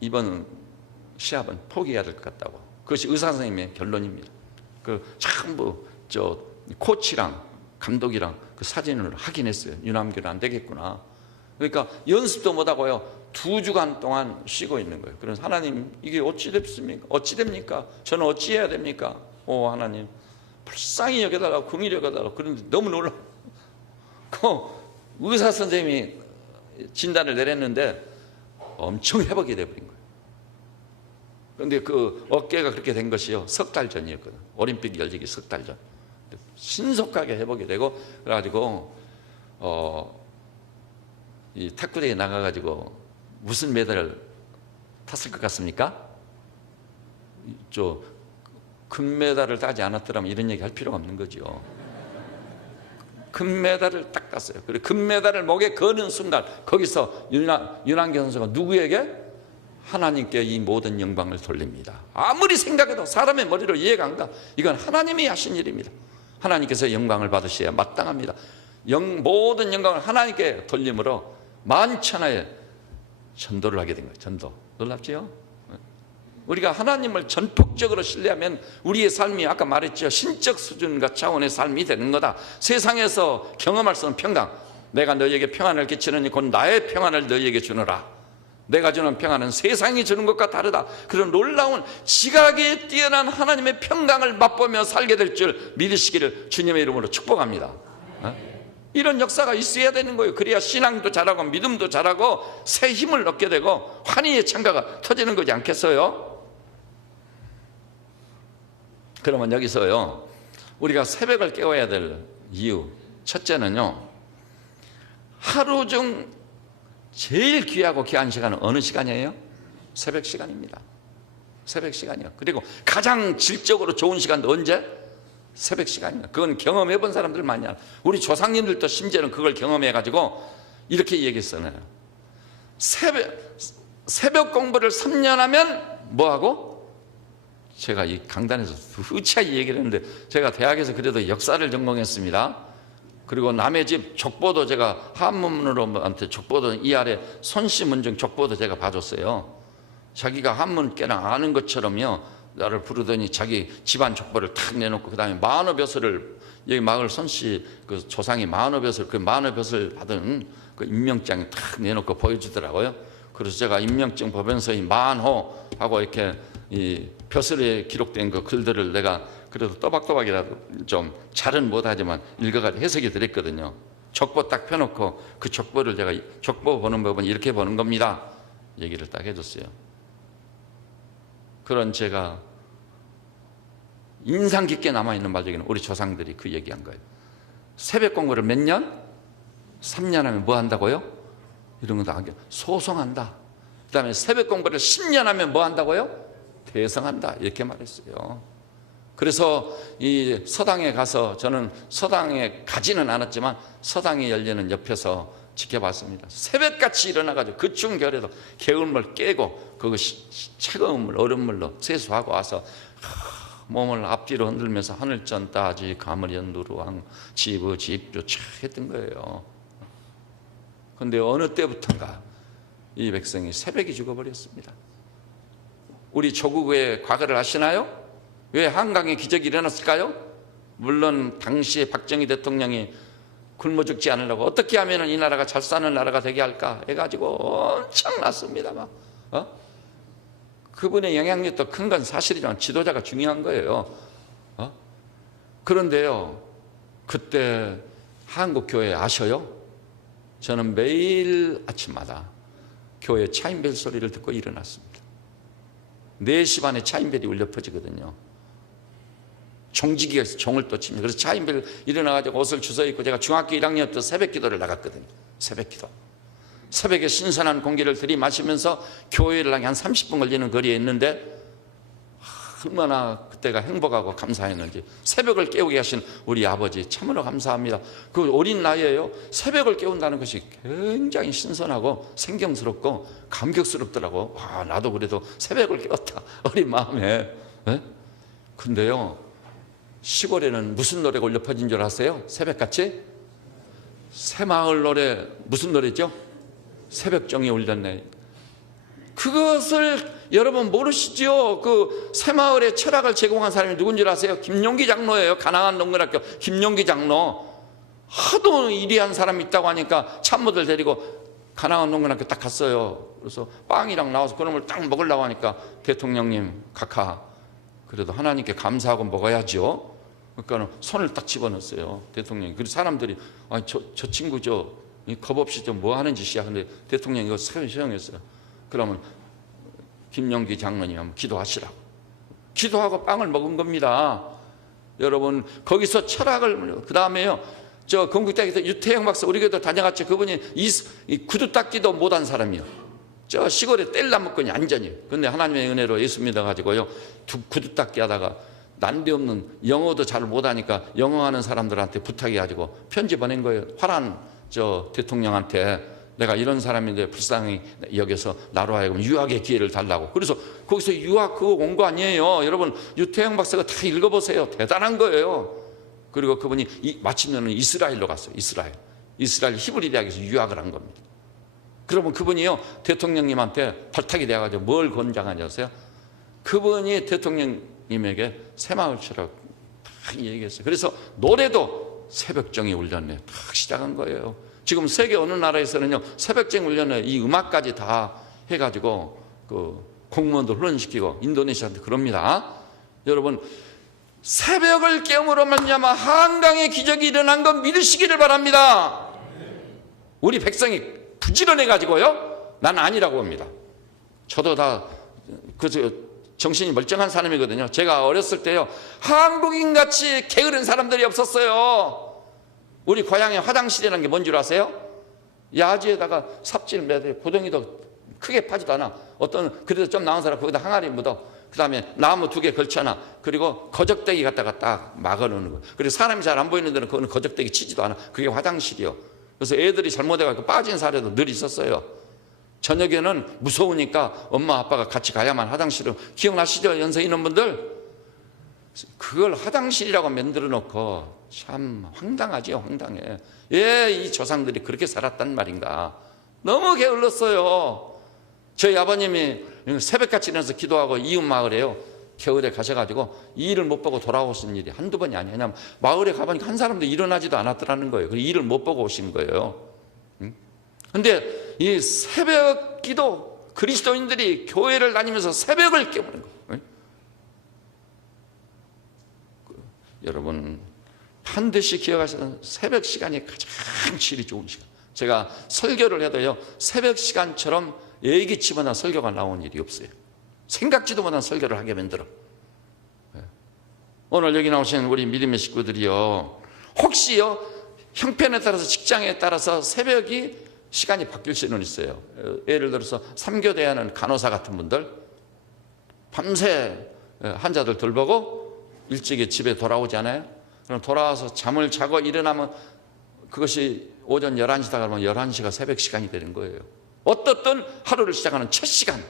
이번 시합은 포기해야 될 것 같다고. 그것이 의사 선생님의 결론입니다. 전부 코치랑 감독이랑 그 사진을 확인했어요. 유남규는 안 되겠구나. 그러니까 연습도 못하고요. 2주간 동안 쉬고 있는 거예요. 그래서 하나님, 이게 어찌 됩니까? 어찌 됩니까? 저는 어찌해야 됩니까? 오 하나님, 불쌍히 여겨달라고, 긍휼히 여겨달라고. 그런데 너무 놀라. 그 의사 선생님이 진단을 내렸는데 엄청 회복이 돼버린 거예요. 그런데 그 어깨가 그렇게 된 것이요, 3달 전이었거든. 올림픽 열리기 3달 전. 신속하게 회복이 되고, 그래가지고 이 탁구대에 나가가지고 무슨 메달을 탔을 것 같습니까? 금메달을 따지 않았더라면 이런 얘기 할 필요가 없는 거죠. 금메달을 딱 땄어요. 그리고 금메달을 목에 거는 순간 거기서 윤한기 선수가 누구에게? 하나님께 이 모든 영광을 돌립니다. 아무리 생각해도 사람의 머리로 이해가 안 가. 이건 하나님이 하신 일입니다. 하나님께서 영광을 받으셔야 마땅합니다. 모든 영광을 하나님께 돌림으로 만천하에 전도를 하게 된 거예요. 전도. 놀랍지요? 우리가 하나님을 전폭적으로 신뢰하면 우리의 삶이 아까 말했죠, 신적 수준과 차원의 삶이 되는 거다. 세상에서 경험할 수 없는 평강, 내가 너희에게 평안을 끼치느니 곧 나의 평안을 너희에게 주노라. 내가 주는 평안은 세상이 주는 것과 다르다. 그런 놀라운 지각에 뛰어난 하나님의 평강을 맛보며 살게 될 줄 믿으시기를 주님의 이름으로 축복합니다. 이런 역사가 있어야 되는 거예요. 그래야 신앙도 잘하고 믿음도 잘하고 새 힘을 얻게 되고 환희의 창가가 터지는 거지 않겠어요? 그러면 여기서요, 우리가 새벽을 깨워야 될 이유, 첫째는요, 하루 중 제일 귀하고 귀한 시간은 어느 시간이에요? 새벽 시간입니다. 새벽 시간이요. 그리고 가장 질적으로 좋은 시간도 언제? 새벽 시간이에요. 그건 경험해 본 사람들 많이 알아요. 우리 조상님들도 심지어는 그걸 경험해 가지고 이렇게 얘기했어요. 새벽 공부를 3년 하면 뭐하고? 제가 이 강단에서 후차이 얘기를 했는데, 제가 대학에서 그래도 역사를 전공했습니다. 그리고 남의 집 족보도 제가 한문으로한테 족보도 이 아래 손씨문중 족보도 제가 봐줬어요. 자기가 한문 꽤나 아는 것처럼요, 나를 부르더니 자기 집안 족보를 탁 내놓고, 그 다음에 만어벼슬을, 여기 마을 손씨 그 조상이 만어벼슬, 그 만어벼슬 받은 그 임명장을 탁 내놓고 보여주더라고요. 그래서 제가 임명증 보면서 이 만호 하고 이렇게 이 벼슬에 기록된 그 글들을 내가 그래도 또박또박이라도 좀 잘은 못하지만 읽어가지고 해석해 드렸거든요. 족보 딱 펴놓고 그 족보를 제가, 족보 보는 법은 이렇게 보는 겁니다, 얘기를 딱 해줬어요. 그런 제가 인상 깊게 남아있는 말 중에는 우리 조상들이 그 얘기한 거예요. 새벽 공부를 몇 년? 3년 하면 뭐 한다고요? 이런 거 다 소송한다. 그 다음에 새벽 공부를 10년 하면 뭐 한다고요? 대성한다. 이렇게 말했어요. 그래서 이 서당에 가서, 저는 서당에 가지는 않았지만 서당이 열리는 옆에서 지켜봤습니다. 새벽같이 일어나가지고 그 추운 겨울에도 개울물 깨고 그것이 차가운 물, 얼음물로 세수하고 와서 몸을 앞뒤로 흔들면서 하늘전 따지 가물연 누루왕 지부 집주 차 했던 거예요. 그런데 어느 때부턴가 이 백성이 새벽이 죽어버렸습니다. 우리 조국의 과거를 아시나요? 왜 한강에 기적이 일어났을까요? 물론 당시에 박정희 대통령이 굶어 죽지 않으려고 어떻게 하면 이 나라가 잘 사는 나라가 되게 할까 해가지고 엄청났습니다. 그분의 영향력도 큰 건 사실이지만 지도자가 중요한 거예요. 그런데요, 그때 한국교회 아셔요? 저는 매일 아침마다 교회 차인벨 소리를 듣고 일어났습니다. 4시 반에 차인벨이 울려 퍼지거든요. 종지기가 있어서 종을 또 칩니다. 그래서 차인벨 일어나가지고 옷을 주워 입고, 제가 중학교 1학년 때 새벽 기도를 나갔거든요. 새벽 기도. 새벽에 신선한 공기를 들이마시면서 교회를 하기 한 30분 걸리는 거리에 있는데 얼마나 그때가 행복하고 감사했는지. 새벽을 깨우게 하신 우리 아버지 참으로 감사합니다. 그 어린 나이에요, 새벽을 깨운다는 것이 굉장히 신선하고 생경스럽고 감격스럽더라고. 나도 그래도 새벽을 깨웠다, 어린 마음에. 근데요, 시골에는 무슨 노래가 울려 퍼진 줄 아세요? 새벽같이? 새마을 노래. 무슨 노래죠? 새벽종이 울렸네. 그것을 여러분 모르시죠? 그 새마을의 철학을 제공한 사람이 누군 줄 아세요? 김용기 장로예요. 가나안 농문학교 김용기 장로. 하도 일이한 사람이 있다고 하니까 참모들 데리고 가나안 농구학교 딱 갔어요. 그래서 빵이랑 나와서 그놈을 딱 먹으려고 하니까 대통령님 각하 그래도 하나님께 감사하고 먹어야죠. 그러니까 손을 딱 집어넣었어요. 대통령이. 그래서 사람들이 아니 저 친구 겁 없이 뭐 하는 짓이야. 근데 대통령이 이거 서영했어요. 그러면 김용기 장로님 한번 기도하시라고. 기도하고 빵을 먹은 겁니다. 여러분 거기서 철학을 그 다음에요. 저 건국대학에서 유태영 박사 우리 교도 다녀갔죠. 그분이 이 구두 닦기도 못한 사람이요. 저 시골에 뗄나먹거니 완전히. 근데 하나님의 은혜로 예수 믿어가지고요 구두 닦기 하다가 난데없는 영어도 잘 못하니까 영어하는 사람들한테 부탁해가지고 편지 보낸 거예요. 화란 저 대통령한테 내가 이런 사람인데 불쌍히 여기서 나로 하여금 유학의 기회를 달라고. 그래서 거기서 유학 그거 온 거 아니에요. 여러분 유태영 박사가 다 읽어보세요. 대단한 거예요. 그리고 그분이 마침내는 이스라엘로 갔어요. 이스라엘 히브리 대학에서 유학을 한 겁니다. 그러면 그분이요 대통령님한테 발탁이 돼가지고 뭘 권장하냐세요? 그분이 대통령님에게 새마을 철학 딱 얘기했어요. 그래서 노래도 새벽정이 울렸네 딱 시작한 거예요. 지금 세계 어느 나라에서는요 새벽정 울렸네 이 음악까지 다 해가지고 그 공무원도 훈련시키고 인도네시아한테 그럽니다. 여러분 새벽을 깨움으로 말미암아 한강의 기적이 일어난 건 믿으시기를 바랍니다. 우리 백성이 부지런해 가지고요 난 아니라고 봅니다. 저도 다 정신이 멀쩡한 사람이거든요. 제가 어렸을 때요 한국인같이 게으른 사람들이 없었어요. 우리 고향에 화장실이라는 게 뭔 줄 아세요? 야지에다가 삽질 매대 고덩이도 크게 파지도 않아. 어떤 그래도 좀 나은 사람 거기다 항아리 묻어. 그 다음에 나무 2개 걸쳐놔. 그리고 거적대기 갖다가 딱 막아놓는 거예요. 그리고 사람이 잘 안 보이는 데는 그거는 거적대기 치지도 않아. 그게 화장실이요. 그래서 애들이 잘못해가지고 빠진 사례도 늘 있었어요. 저녁에는 무서우니까 엄마 아빠가 같이 가야만 화장실을. 기억나시죠? 연세 있는 분들? 그걸 화장실이라고 만들어 놓고 참 황당하지요. 황당해. 예, 이 조상들이 그렇게 살았단 말인가. 너무 게을렀어요. 저희 아버님이 새벽같이 일어나서 기도하고 이웃마을에요 겨울에 가셔가지고 이 일을 못 보고 돌아오신 일이 한두 번이 아니에요. 왜냐하면 마을에 가보니까 한 사람도 일어나지도 않았더라는 거예요. 그 일을 못 보고 오신 거예요. 근데 이 새벽 기도 그리스도인들이 교회를 다니면서 새벽을 깨우는 거예요. 여러분 반드시 기억하시는 새벽 시간이 가장 질이 좋은 시간. 제가 설교를 해도요 새벽 시간처럼 예기치 못한 설교가 나온 일이 없어요. 생각지도 못한 설교를 하게 만들어. 오늘 여기 나오신 우리 믿음의 식구들이요 혹시요 형편에 따라서 직장에 따라서 새벽이 시간이 바뀔 수는 있어요. 예를 들어서 3교대 하는 간호사 같은 분들 밤새 환자들 돌보고 일찍이 집에 돌아오지 않아요? 그럼 돌아와서 잠을 자고 일어나면 그것이 오전 11시다 그러면 11시가 새벽 시간이 되는 거예요. 어떻든 하루를 시작하는 첫 시간.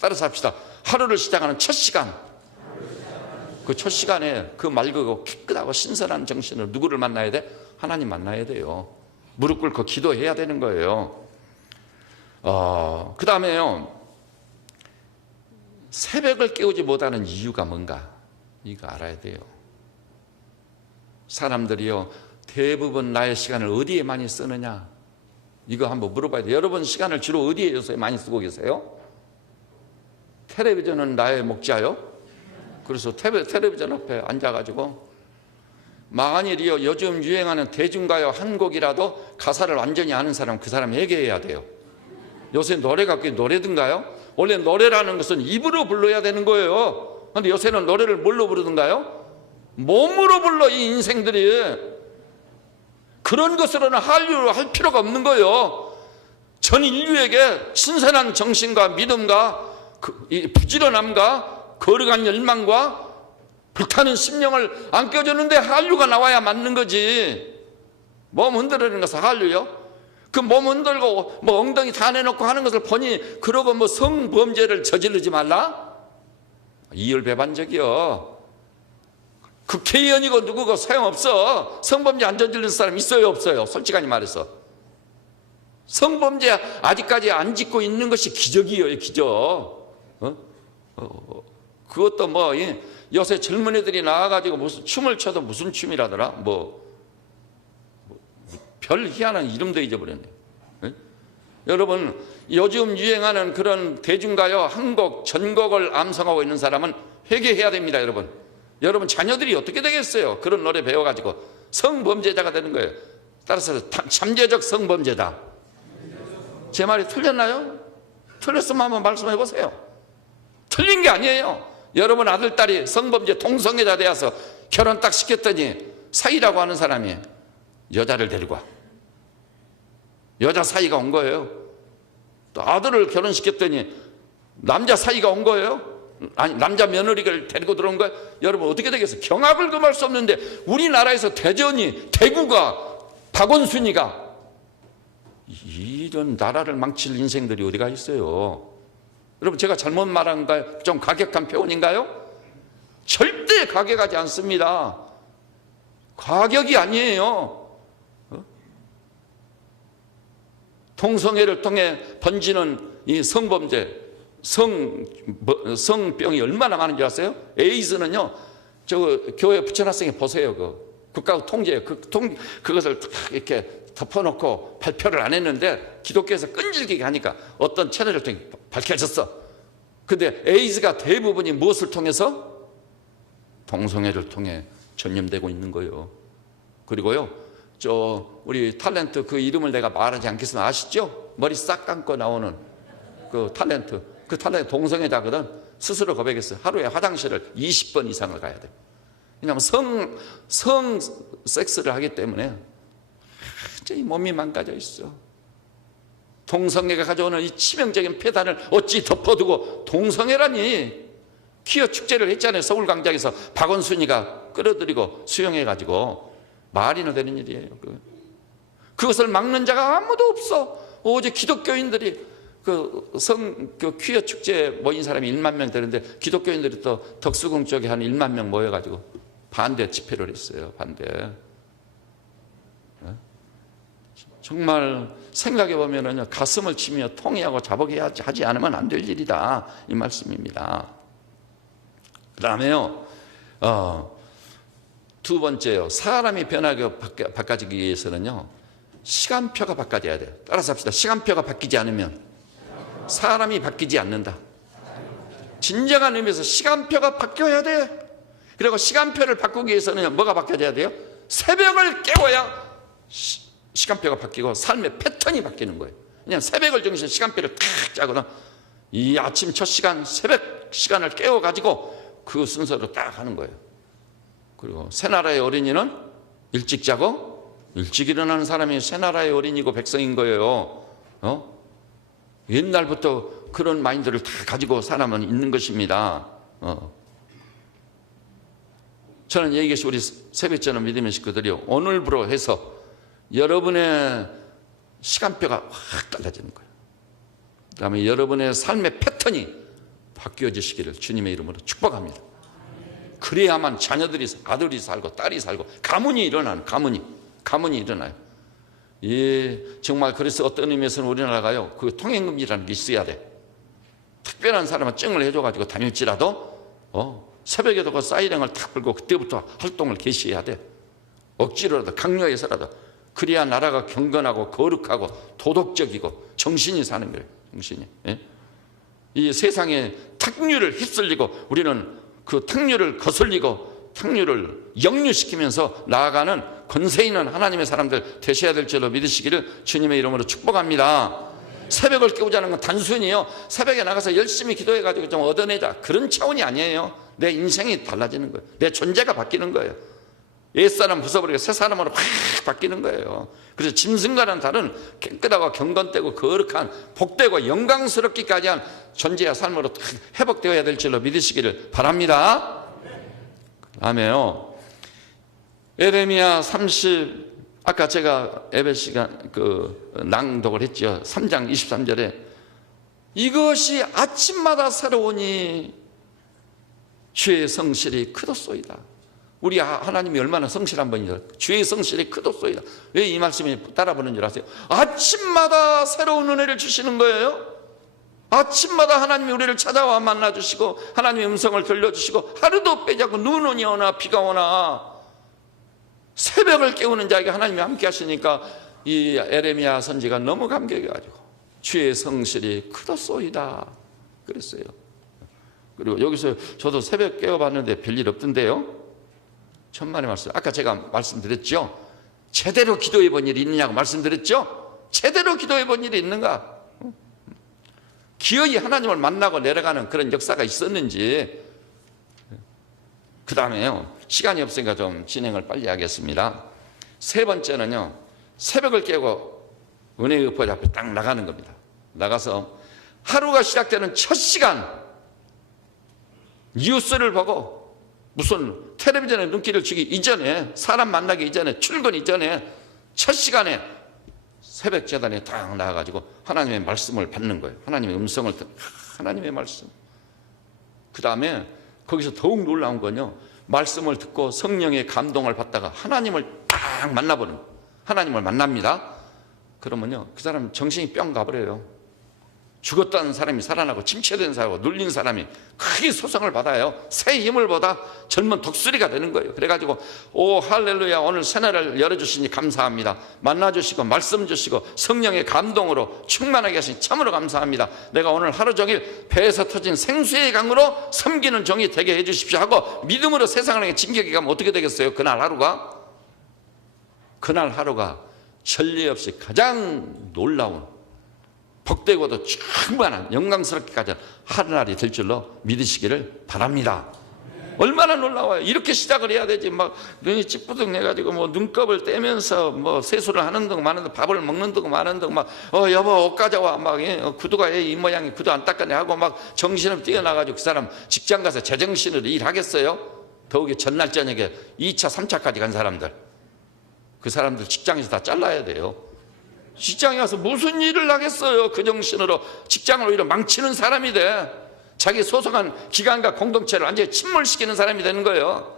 따라서 합시다. 하루를 시작하는 첫 시간. 그 첫 시간에 그 맑고 깨끗하고 신선한 정신으로 누구를 만나야 돼? 하나님 만나야 돼요. 무릎 꿇고 기도해야 되는 거예요. 그 다음에요 새벽을 깨우지 못하는 이유가 뭔가 이거 알아야 돼요. 사람들이요 대부분 나의 시간을 어디에 많이 쓰느냐 이거 한번 물어봐야 돼요. 여러분 시간을 주로 어디에 요새 많이 쓰고 계세요? 텔레비전은 나의 목자요. 그래서 텔레비전 앞에 앉아가지고 만일이요 요즘 유행하는 대중가요 한 곡이라도 가사를 완전히 아는 사람 그 사람 얘기해야 돼요. 요새 노래가 그게 노래든가요? 원래 노래라는 것은 입으로 불러야 되는 거예요. 그런데 요새는 노래를 뭘로 부르든가요? 몸으로 불러. 이 인생들이 그런 것으로는 한류를 할 필요가 없는 거예요. 전 인류에게 신선한 정신과 믿음과 이 부지런함과 거룩한 열망과 불타는 심령을 안겨주는데 한류가 나와야 맞는 거지. 몸 흔들리는 것은 한류요? 그 몸 흔들고 뭐 엉덩이 다 내놓고 하는 것을 보니 그러고 뭐 성범죄를 저지르지 말라? 이율배반적이요. 국회의원이고 누구고 소용없어. 성범죄 안 저지르는 사람 있어요 없어요? 솔직하게 말해서 성범죄 아직까지 안 짓고 있는 것이 기적이에요. 기적. 그것도 뭐 요새 젊은 애들이 나와가지고 무슨 춤을 춰도 무슨 춤이라더라 별 희한한 이름도 잊어버렸네. 여러분, 요즘 유행하는 그런 대중가요 한 곡 전곡을 암송하고 있는 사람은 회개해야 됩니다. 여러분 자녀들이 어떻게 되겠어요? 그런 노래 배워가지고 성범죄자가 되는 거예요. 따라서 잠재적 성범죄다. 제 말이 틀렸나요? 틀렸으면 한번 말씀해 보세요. 틀린 게 아니에요. 여러분 아들, 딸이 성범죄 동성애자 되어서 결혼 딱 시켰더니 사이라고 하는 사람이 여자를 데리고 와. 여자 사이가 온 거예요. 또 아들을 결혼시켰더니 남자 사이가 온 거예요. 아니, 남자 며느리를 데리고 들어온 거예요. 여러분 어떻게 되겠어요? 경악을 금할 수 없는데 우리나라에서 대전이, 대구가, 박원순이가 이런 나라를 망칠 인생들이 어디가 있어요? 여러분 제가 잘못 말한가요? 좀 과격한 표현인가요? 절대 과격하지 않습니다. 과격이 아니에요. 동성애를 통해 번지는 이 성범죄, 성병이 얼마나 많은 줄 아세요? 에이즈는요, 저 교회 붙여놨으니 보세요. 국가 통제, 그것을 이렇게 덮어놓고 발표를 안 했는데 기독교에서 끈질기게 하니까 어떤 채널을 통해 밝혀졌어. 근데 에이즈가 대부분이 무엇을 통해서? 동성애를 통해 전염되고 있는 거예요. 그리고요, 우리 탤런트 그 이름을 내가 말하지 않겠으면 아시죠? 머리 싹 감고 나오는 그 탤런트. 그 탤런트 동성애자거든. 스스로 고백했어요. 하루에 화장실을 20번 이상을 가야 돼. 왜냐하면 성 섹스를 하기 때문에 이 몸이 망가져 있어. 동성애가 가져오는 이 치명적인 폐단을 어찌 덮어두고, 동성애라니 퀴어 축제를 했잖아요. 서울광장에서 박원순이가 끌어들이고 수용해가지고. 말이나 되는 일이에요. 그것을 막는 자가 아무도 없어. 어제 기독교인들이 그 퀴어 축제에 모인 사람이 1만 명 되는데 기독교인들이 또 덕수궁 쪽에 한 1만 명 모여가지고 반대 집회를 했어요. 반대. 정말 생각해 보면은 가슴을 치며 통회하고 자복하지 않으면 안 될 일이다, 이 말씀입니다. 그 다음에요, 두 번째요, 사람이 변하게 바꿔지기 위해서는요, 시간표가 바꿔져야 돼요. 따라서 합시다. 시간표가 바뀌지 않으면 사람이 바뀌지 않는다. 진정한 의미에서 시간표가 바뀌어야 돼. 그리고 시간표를 바꾸기 위해서는 뭐가 바뀌어야 돼요? 새벽을 깨워야 시간표가 바뀌고 삶의 패턴이 바뀌는 거예요. 그냥 새벽을 정해서 시간표를 탁 짜거든. 이 아침 첫 시간, 새벽 시간을 깨워가지고 그 순서로 딱 하는 거예요. 그리고 새나라의 어린이는 일찍 자고 일찍 일어나는 사람이 새나라의 어린이고 백성인 거예요. 옛날부터 그런 마인드를 다 가지고 사람은 있는 것입니다. 저는 여기서 우리 새벽전은 믿음의 식구들이 오늘부로 해서 여러분의 시간표가 확 달라지는 거예요. 그 다음에 여러분의 삶의 패턴이 바뀌어지시기를 주님의 이름으로 축복합니다. 그래야만 자녀들이, 아들이 살고 딸이 살고 가문이 일어나는, 가문이 일어나요. 정말 그래서 어떤 의미에서는 우리나라가요, 그 통행금지라는 게 있어야 돼. 특별한 사람은 증을 해줘가지고 다닐지라도 새벽에도 그 사이렌을 탁 불고 그때부터 활동을 개시해야 돼. 억지로라도 강요해서라도. 그래야 나라가 경건하고 거룩하고 도덕적이고 정신이 사는 거예요. 정신이. 이 세상에 탁류를 휩쓸리고 우리는 그 탁류를 거슬리고 탁류를 역류시키면서 나아가는 권세 있는 하나님의 사람들 되셔야 될 줄로 믿으시기를 주님의 이름으로 축복합니다. 새벽을 깨우자는 건 단순히요, 새벽에 나가서 열심히 기도해가지고 좀 얻어내자, 그런 차원이 아니에요. 내 인생이 달라지는 거예요. 내 존재가 바뀌는 거예요. 옛사람 부숴버리고 새사람으로 확 바뀌는 거예요. 그래서 짐승과는 다른 깨끗하고 경건되고 거룩한 복되고 영광스럽기까지 한 존재와 삶으로 회복되어야 될 줄로 믿으시기를 바랍니다. 다음에요, 에레미야 30, 아까 제가 예배 시간 낭독을 했죠. 3장 23절에 이것이 아침마다 새로우니 주의 성실이 크도소이다. 우리 하나님이 얼마나 성실한 분이죠. 주의 성실이 크도소이다. 왜 이 말씀이 따라보는 줄 아세요? 아침마다 새로운 은혜를 주시는 거예요. 아침마다 하나님이 우리를 찾아와 만나주시고 하나님의 음성을 들려주시고 하루도 빼지 않고 눈 오니 오나 비가 오나 새벽을 깨우는 자에게 하나님이 함께 하시니까 이 에레미야 선지가 너무 감격해가지고 주의 성실이 크도소이다 그랬어요. 그리고 여기서 저도 새벽 깨어봤는데 별일 없던데요. 천만의 말씀. 아까 제가 말씀드렸죠. 제대로 기도해 본 일이 있느냐고 말씀드렸죠. 제대로 기도해 본 일이 있는가. 기어이 하나님을 만나고 내려가는 그런 역사가 있었는지. 그 다음에요, 시간이 없으니까 좀 진행을 빨리 하겠습니다. 세 번째는요, 새벽을 깨고 은혜의 읍보리 앞에 딱 나가는 겁니다. 나가서 하루가 시작되는 첫 시간 뉴스를 보고 무슨 텔레비전에 눈길을 주기 이전에, 사람 만나기 이전에, 출근 이전에 첫 시간에 새벽 제단에 딱 나와가지고 하나님의 말씀을 받는 거예요. 하나님의 음성을 듣는 하나님의 말씀. 그 다음에 거기서 더욱 놀라운 건요, 말씀을 듣고 성령의 감동을 받다가 하나님을 딱 만나보는 거예요. 하나님을 만납니다. 그러면요, 그 사람 정신이 뿅 가버려요. 죽었다는 사람이 살아나고 침체된 사람하고 눌린 사람이 크게 소성을 받아요. 새 힘을 보다 젊은 독수리가 되는 거예요. 그래가지고 오 할렐루야, 오늘 새날을 열어주시니 감사합니다. 만나주시고 말씀 주시고 성령의 감동으로 충만하게 하시니 참으로 감사합니다. 내가 오늘 하루 종일 배에서 터진 생수의 강으로 섬기는 종이 되게 해주십시오 하고 믿음으로 세상을 향해 진격해 가면 어떻게 되겠어요? 그날 하루가 전례 없이 가장 놀라운, 복되고도 충만한, 영광스럽게까지 하루날이 될 줄로 믿으시기를 바랍니다. 얼마나 놀라워요. 이렇게 시작을 해야 되지. 막 눈이 찌뿌둥 내가지고 뭐 눈곱을 떼면서 뭐 세수를 하는 등 마는 등 밥을 먹는 등 마는 등 막 여보 옷 가져와 막 구두가 이 모양이 구두 안 닦았네 하고 막 정신을 뛰어나가지고 그 사람 직장 가서 제정신으로 일하겠어요? 더욱이 전날 저녁에 2차 3차까지 간 사람들, 그 사람들 직장에서 다 잘라야 돼요. 직장에 가서 무슨 일을 하겠어요? 그 정신으로 직장을 오히려 망치는 사람이 돼. 자기 소속한 기관과 공동체를 완전히 침몰시키는 사람이 되는 거예요.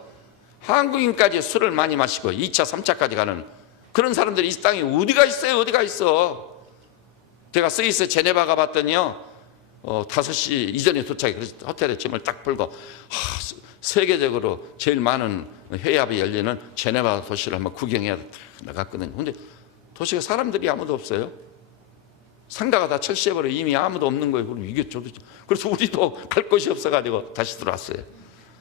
한국인까지 술을 많이 마시고 2차 3차까지 가는 그런 사람들이 이 땅에 어디가 있어요? 어디가 있어? 제가 스위스 제네바 가봤더니요, 5시 이전에 도착해. 그래서 호텔에 짐을 딱 풀고 세계적으로 제일 많은 회합이 열리는 제네바 도시를 한번 구경해야 나갔거든요. 근데 도시가 사람들이 아무도 없어요. 상가가 다 철시해버려. 이미 아무도 없는 거예요. 그럼 이게 저도, 그래서 우리도 갈 곳이 없어가지고 다시 들어왔어요.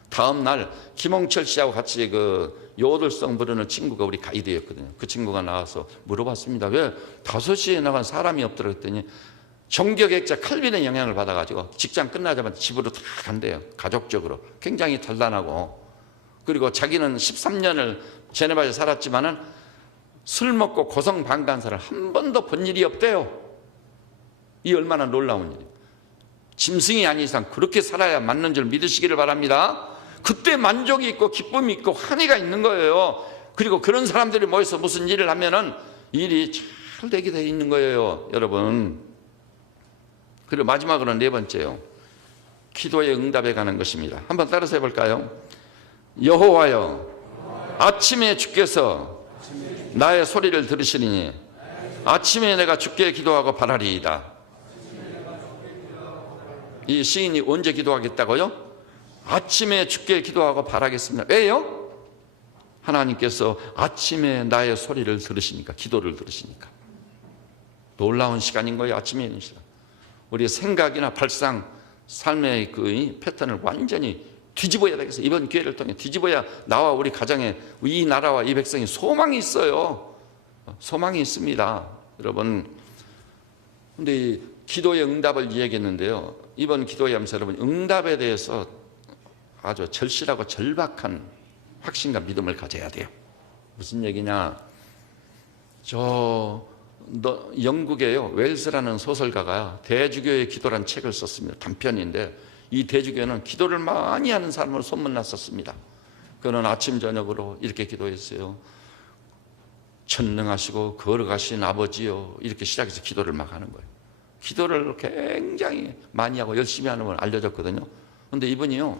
다음 날 김홍철 씨하고 같이 그 요들성 부르는 친구가 우리 가이드였거든요. 그 친구가 나와서 물어봤습니다. 왜 5시에 나간 사람이 없더라 그랬더니 종교개혁자 칼빈의 영향을 받아가지고 직장 끝나자마자 집으로 다 간대요. 가족적으로. 굉장히 단단하고. 그리고 자기는 13년을 제네바에 살았지만은 술 먹고 고성방간사를 한 번도 본 일이 없대요. 이 얼마나 놀라운 일이에요. 짐승이 아닌 이상 그렇게 살아야 맞는 줄 믿으시기를 바랍니다. 그때 만족이 있고 기쁨이 있고 환희가 있는 거예요. 그리고 그런 사람들이 모여서 무슨 일을 하면은 일이 잘 되게 돼 있는 거예요, 여러분. 그리고 마지막으로는 네 번째요, 기도의 응답에 가는 것입니다. 한번 따라서 해볼까요? 여호와여, 아침에 주께서 나의 소리를 들으시리니 아침에 내가 주께 기도하고 바라리이다. 이 시인이 언제 기도하겠다고요? 아침에 주께 기도하고 바라겠습니다. 왜요? 하나님께서 아침에 나의 소리를 들으시니까, 기도를 들으시니까. 놀라운 시간인 거예요. 아침에 있는 시간. 우리의 생각이나 발상, 삶의 그 패턴을 완전히 뒤집어야 되겠어요. 이번 기회를 통해 뒤집어야 나와 우리 가정에, 이 나라와 이 백성이 소망이 있어요. 소망이 있습니다, 여러분. 근데 기도의 응답을 이야기했는데요, 이번 기도하면서 여러분 응답에 대해서 아주 절실하고 절박한 확신과 믿음을 가져야 돼요. 무슨 얘기냐? 영국에요, 웰스라는 소설가가 대주교의 기도란 책을 썼습니다. 단편인데 이 대주교는 기도를 많이 하는 사람으로 소문났었습니다. 그는 아침 저녁으로 이렇게 기도했어요. 전능하시고 거룩하신 아버지요, 이렇게 시작해서 기도를 막 하는 거예요. 기도를 굉장히 많이 하고 열심히 하는 걸 알려줬거든요. 그런데 이분이요,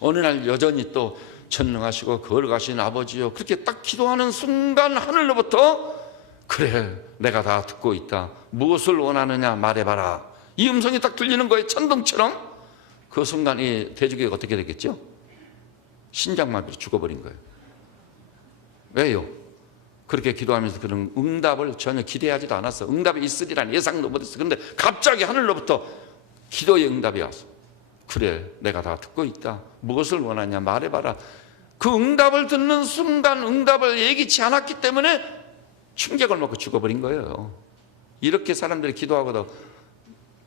어느 날 여전히 또 전능하시고 거룩하신 아버지요, 그렇게 딱 기도하는 순간 하늘로부터 그래, 내가 다 듣고 있다. 무엇을 원하느냐 말해봐라. 이 음성이 딱 들리는 거예요. 천둥처럼. 그 순간 이 대주교가 어떻게 됐겠죠? 신장마비로 죽어버린 거예요. 왜요? 그렇게 기도하면서 그런 응답을 전혀 기대하지도 않았어. 응답이 있으리란 예상도 못했어. 그런데 갑자기 하늘로부터 기도의 응답이 왔어. 그래, 내가 다 듣고 있다. 무엇을 원하냐 말해봐라. 그 응답을 듣는 순간 응답을 예기치 않았기 때문에 충격을 먹고 죽어버린 거예요. 이렇게 사람들이 기도하고도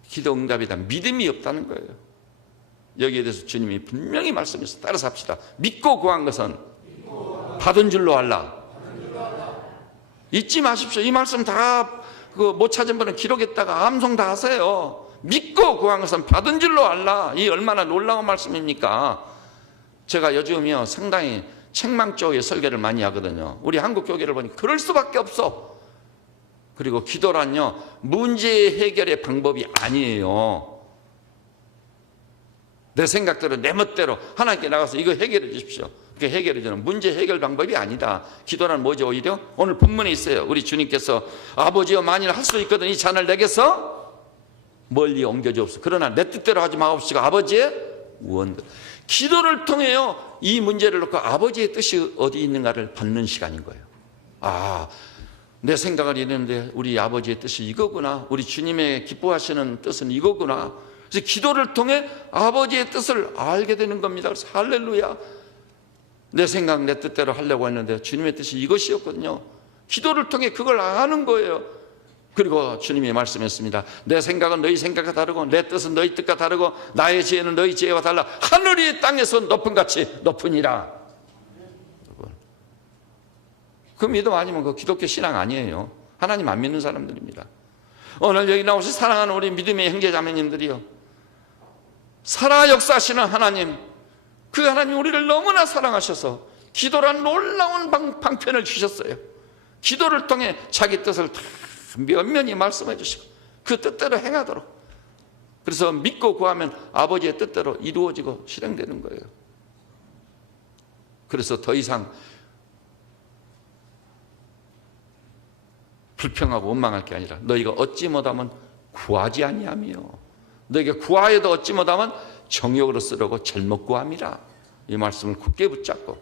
기도 응답이 다 믿음이 없다는 거예요. 여기에 대해서 주님이 분명히 말씀해서 따라서 합시다. 믿고 구한 것은 받은 줄로 알라. 잊지 마십시오. 이 말씀 다 못 찾은 분은 기록했다가 암송 다 하세요. 믿고 구한 것은 받은 줄로 알라. 이 얼마나 놀라운 말씀입니까? 제가 요즘요 상당히 책망 쪽의 설교를 많이 하거든요. 우리 한국 교계를 보니 그럴 수밖에 없어. 그리고 기도란요 문제 해결의 방법이 아니에요. 내 생각대로 내 멋대로 하나님께 나가서 이거 해결해 주십시오. 그게 해결해 주는 문제 해결 방법이 아니다. 기도란 뭐죠? 오히려 오늘 본문에 있어요. 우리 주님께서 아버지여 만일 할 수 있거든 이 잔을 내게서 멀리 옮겨주옵소서. 그러나 내 뜻대로 하지 마옵시고 아버지의 원대로. 기도를 통해요 이 문제를 놓고 아버지의 뜻이 어디 있는가를 받는 시간인 거예요. 아, 내 생각을 이랬는데 우리 아버지의 뜻이 이거구나. 우리 주님의 기뻐하시는 뜻은 이거구나. 그래서 기도를 통해 아버지의 뜻을 알게 되는 겁니다. 그래서 할렐루야. 내 생각 내 뜻대로 하려고 했는데 주님의 뜻이 이것이었거든요. 기도를 통해 그걸 아는 거예요. 그리고 주님이 말씀했습니다. 내 생각은 너희 생각과 다르고 내 뜻은 너희 뜻과 다르고 나의 지혜는 너희 지혜와 달라. 하늘이 땅에서 높은 같이 높으니라. 그 믿음 아니면 그 기독교 신앙 아니에요. 하나님 안 믿는 사람들입니다. 오늘 여기 나오신 사랑하는 우리 믿음의 형제 자매님들이요, 살아 역사하시는 하나님, 그 하나님 우리를 너무나 사랑하셔서 기도란 놀라운 방편을 주셨어요. 기도를 통해 자기 뜻을 다 면면히 말씀해 주시고 그 뜻대로 행하도록. 그래서 믿고 구하면 아버지의 뜻대로 이루어지고 실행되는 거예요. 그래서 더 이상 불평하고 원망할 게 아니라 너희가 얻지 못하면 구하지 아니하며 너희가 구하여도 얻지 못하면 정욕으로 쓰려고 잘못 구함이라. 이 말씀을 굳게 붙잡고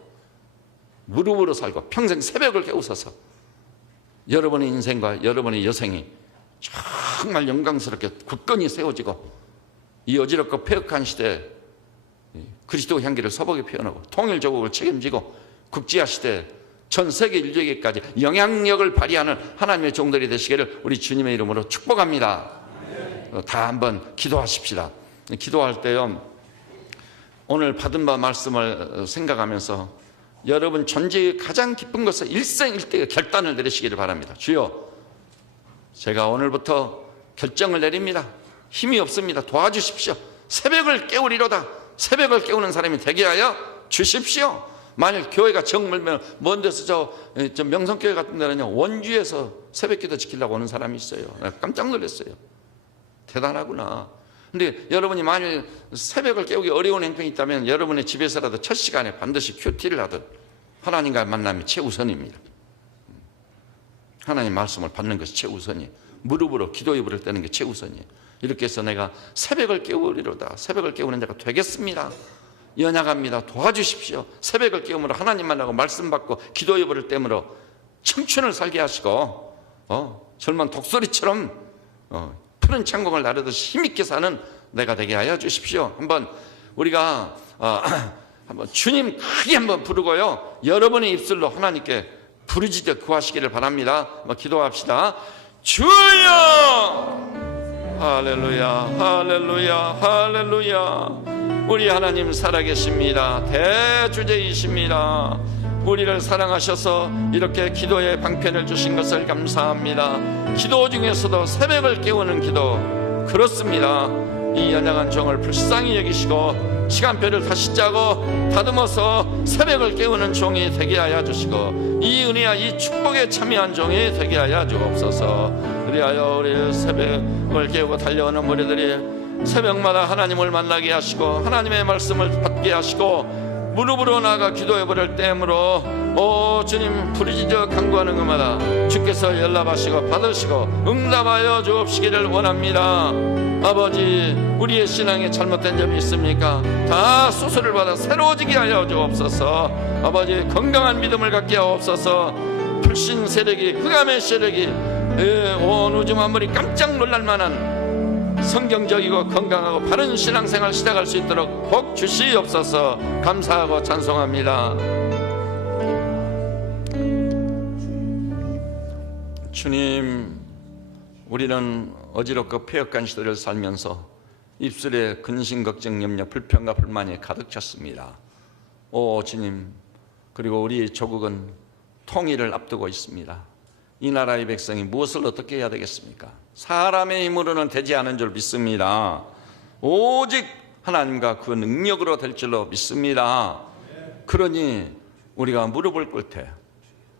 무릎으로 살고 평생 새벽을 깨우셔서 여러분의 인생과 여러분의 여생이 정말 영광스럽게 굳건히 세워지고 이 어지럽고 폐역한 시대에 그리스도 향기를 서복에 피워나고 통일조국을 책임지고 국지화 시대에 전 세계 인류에게까지 영향력을 발휘하는 하나님의 종들이 되시기를 우리 주님의 이름으로 축복합니다. 다 한번 기도하십시다. 기도할 때요, 오늘 받은 바 말씀을 생각하면서 여러분 존재의 가장 기쁜 것은 일생일대의 결단을 내리시기를 바랍니다. 주여, 제가 오늘부터 결정을 내립니다. 힘이 없습니다. 도와주십시오. 새벽을 깨우리로다. 새벽을 깨우는 사람이 되게 하여 주십시오. 만일 교회가 정말면 먼 데서 저 명성교회 같은 데는요, 원주에서 새벽기도 지키려고 오는 사람이 있어요. 깜짝 놀랐어요. 대단하구나. 근데 여러분이 만일 새벽을 깨우기 어려운 행동이 있다면 여러분의 집에서라도 첫 시간에 반드시 큐티를 하든 하나님과의 만남이 최우선입니다. 하나님 말씀을 받는 것이 최우선이에요. 무릎으로 기도에 부를 때는 게 최우선이에요. 이렇게 해서 내가 새벽을 깨우리로다. 새벽을 깨우는 자가 되겠습니다. 연약합니다. 도와주십시오. 새벽을 깨우므로 하나님 만나고 말씀 받고 기도의 부를 땜으로 청춘을 살게 하시고 젊은 독수리처럼 푸른 창공을 나르듯이 힘있게 사는 내가 되게 하여 주십시오. 한번 우리가 한번 주님 크게 한번 부르고요, 여러분의 입술로 하나님께 부르짖어 구하시기를 바랍니다. 기도합시다. 주여! 할렐루야, 할렐루야, 할렐루야. 우리 하나님 살아계십니다. 대주제이십니다. 우리를 사랑하셔서 이렇게 기도의 방편을 주신 것을 감사합니다. 기도 중에서도 새벽을 깨우는 기도, 그렇습니다. 이 연약한 종을 불쌍히 여기시고 시간표를 다시 짜고 다듬어서 새벽을 깨우는 종이 되게 하여 주시고 이 은혜와 이 축복에 참여한 종이 되게 하여 주옵소서. 그리하여 우리 새벽을 깨우고 달려오는 무리들이 새벽마다 하나님을 만나게 하시고 하나님의 말씀을 받게 하시고 무릎으로 나아가 기도해 버릴 때므로 오 주님 부르짖어 간구하는 것마다 주께서 연락하시고 받으시고 응답하여 주옵시기를 원합니다. 아버지, 우리의 신앙에 잘못된 점이 있습니까? 다 수술을 받아 새로워지게 하여 주옵소서. 아버지, 건강한 믿음을 갖게 하옵소서. 불신 세력이, 흑암의 세력이 온 우주 만물이 깜짝 놀랄 만한 성경적이고 건강하고 바른 신앙생활 시작할 수 있도록 복 주시옵소서. 감사하고 찬송합니다. 주님, 우리는 어지럽고 폐역한 시대를 살면서 입술에 근심, 걱정, 염려, 불평과 불만이 가득 찼습니다. 오 주님, 그리고 우리 조국은 통일을 앞두고 있습니다. 이 나라의 백성이 무엇을 어떻게 해야 되겠습니까? 사람의 힘으로는 되지 않은 줄 믿습니다. 오직 하나님과 그 능력으로 될 줄로 믿습니다. 그러니 우리가 무릎을 꿇을 때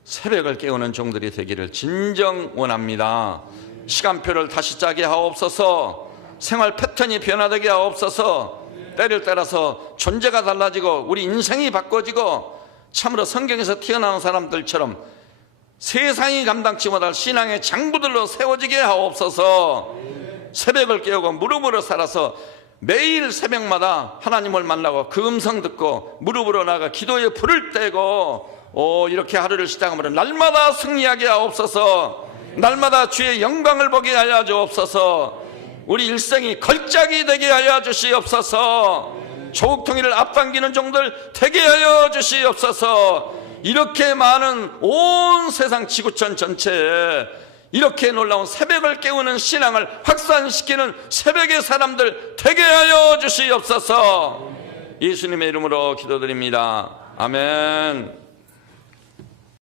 새벽을 깨우는 종들이 되기를 진정 원합니다. 시간표를 다시 짜게 하옵소서. 생활 패턴이 변화되게 하옵소서. 때를 따라서 존재가 달라지고 우리 인생이 바꿔지고 참으로 성경에서 튀어나온 사람들처럼 세상이 감당치 못할 신앙의 장부들로 세워지게 하옵소서. 새벽을 깨우고 무릎으로 살아서 매일 새벽마다 하나님을 만나고 그 음성 듣고 무릎으로 나가 기도에 불을 떼고 이렇게 하루를 시작하면 날마다 승리하게 하옵소서. 날마다 주의 영광을 보게 하여 주옵소서. 우리 일생이 걸작이 되게 하여 주시옵소서. 조국 통일을 앞당기는 종들 되게 하여 주시옵소서. 이렇게 많은 온 세상 지구촌 전체에 이렇게 놀라운 새벽을 깨우는 신앙을 확산시키는 새벽의 사람들 되게 하여 주시옵소서. 예수님의 이름으로 기도드립니다. 아멘.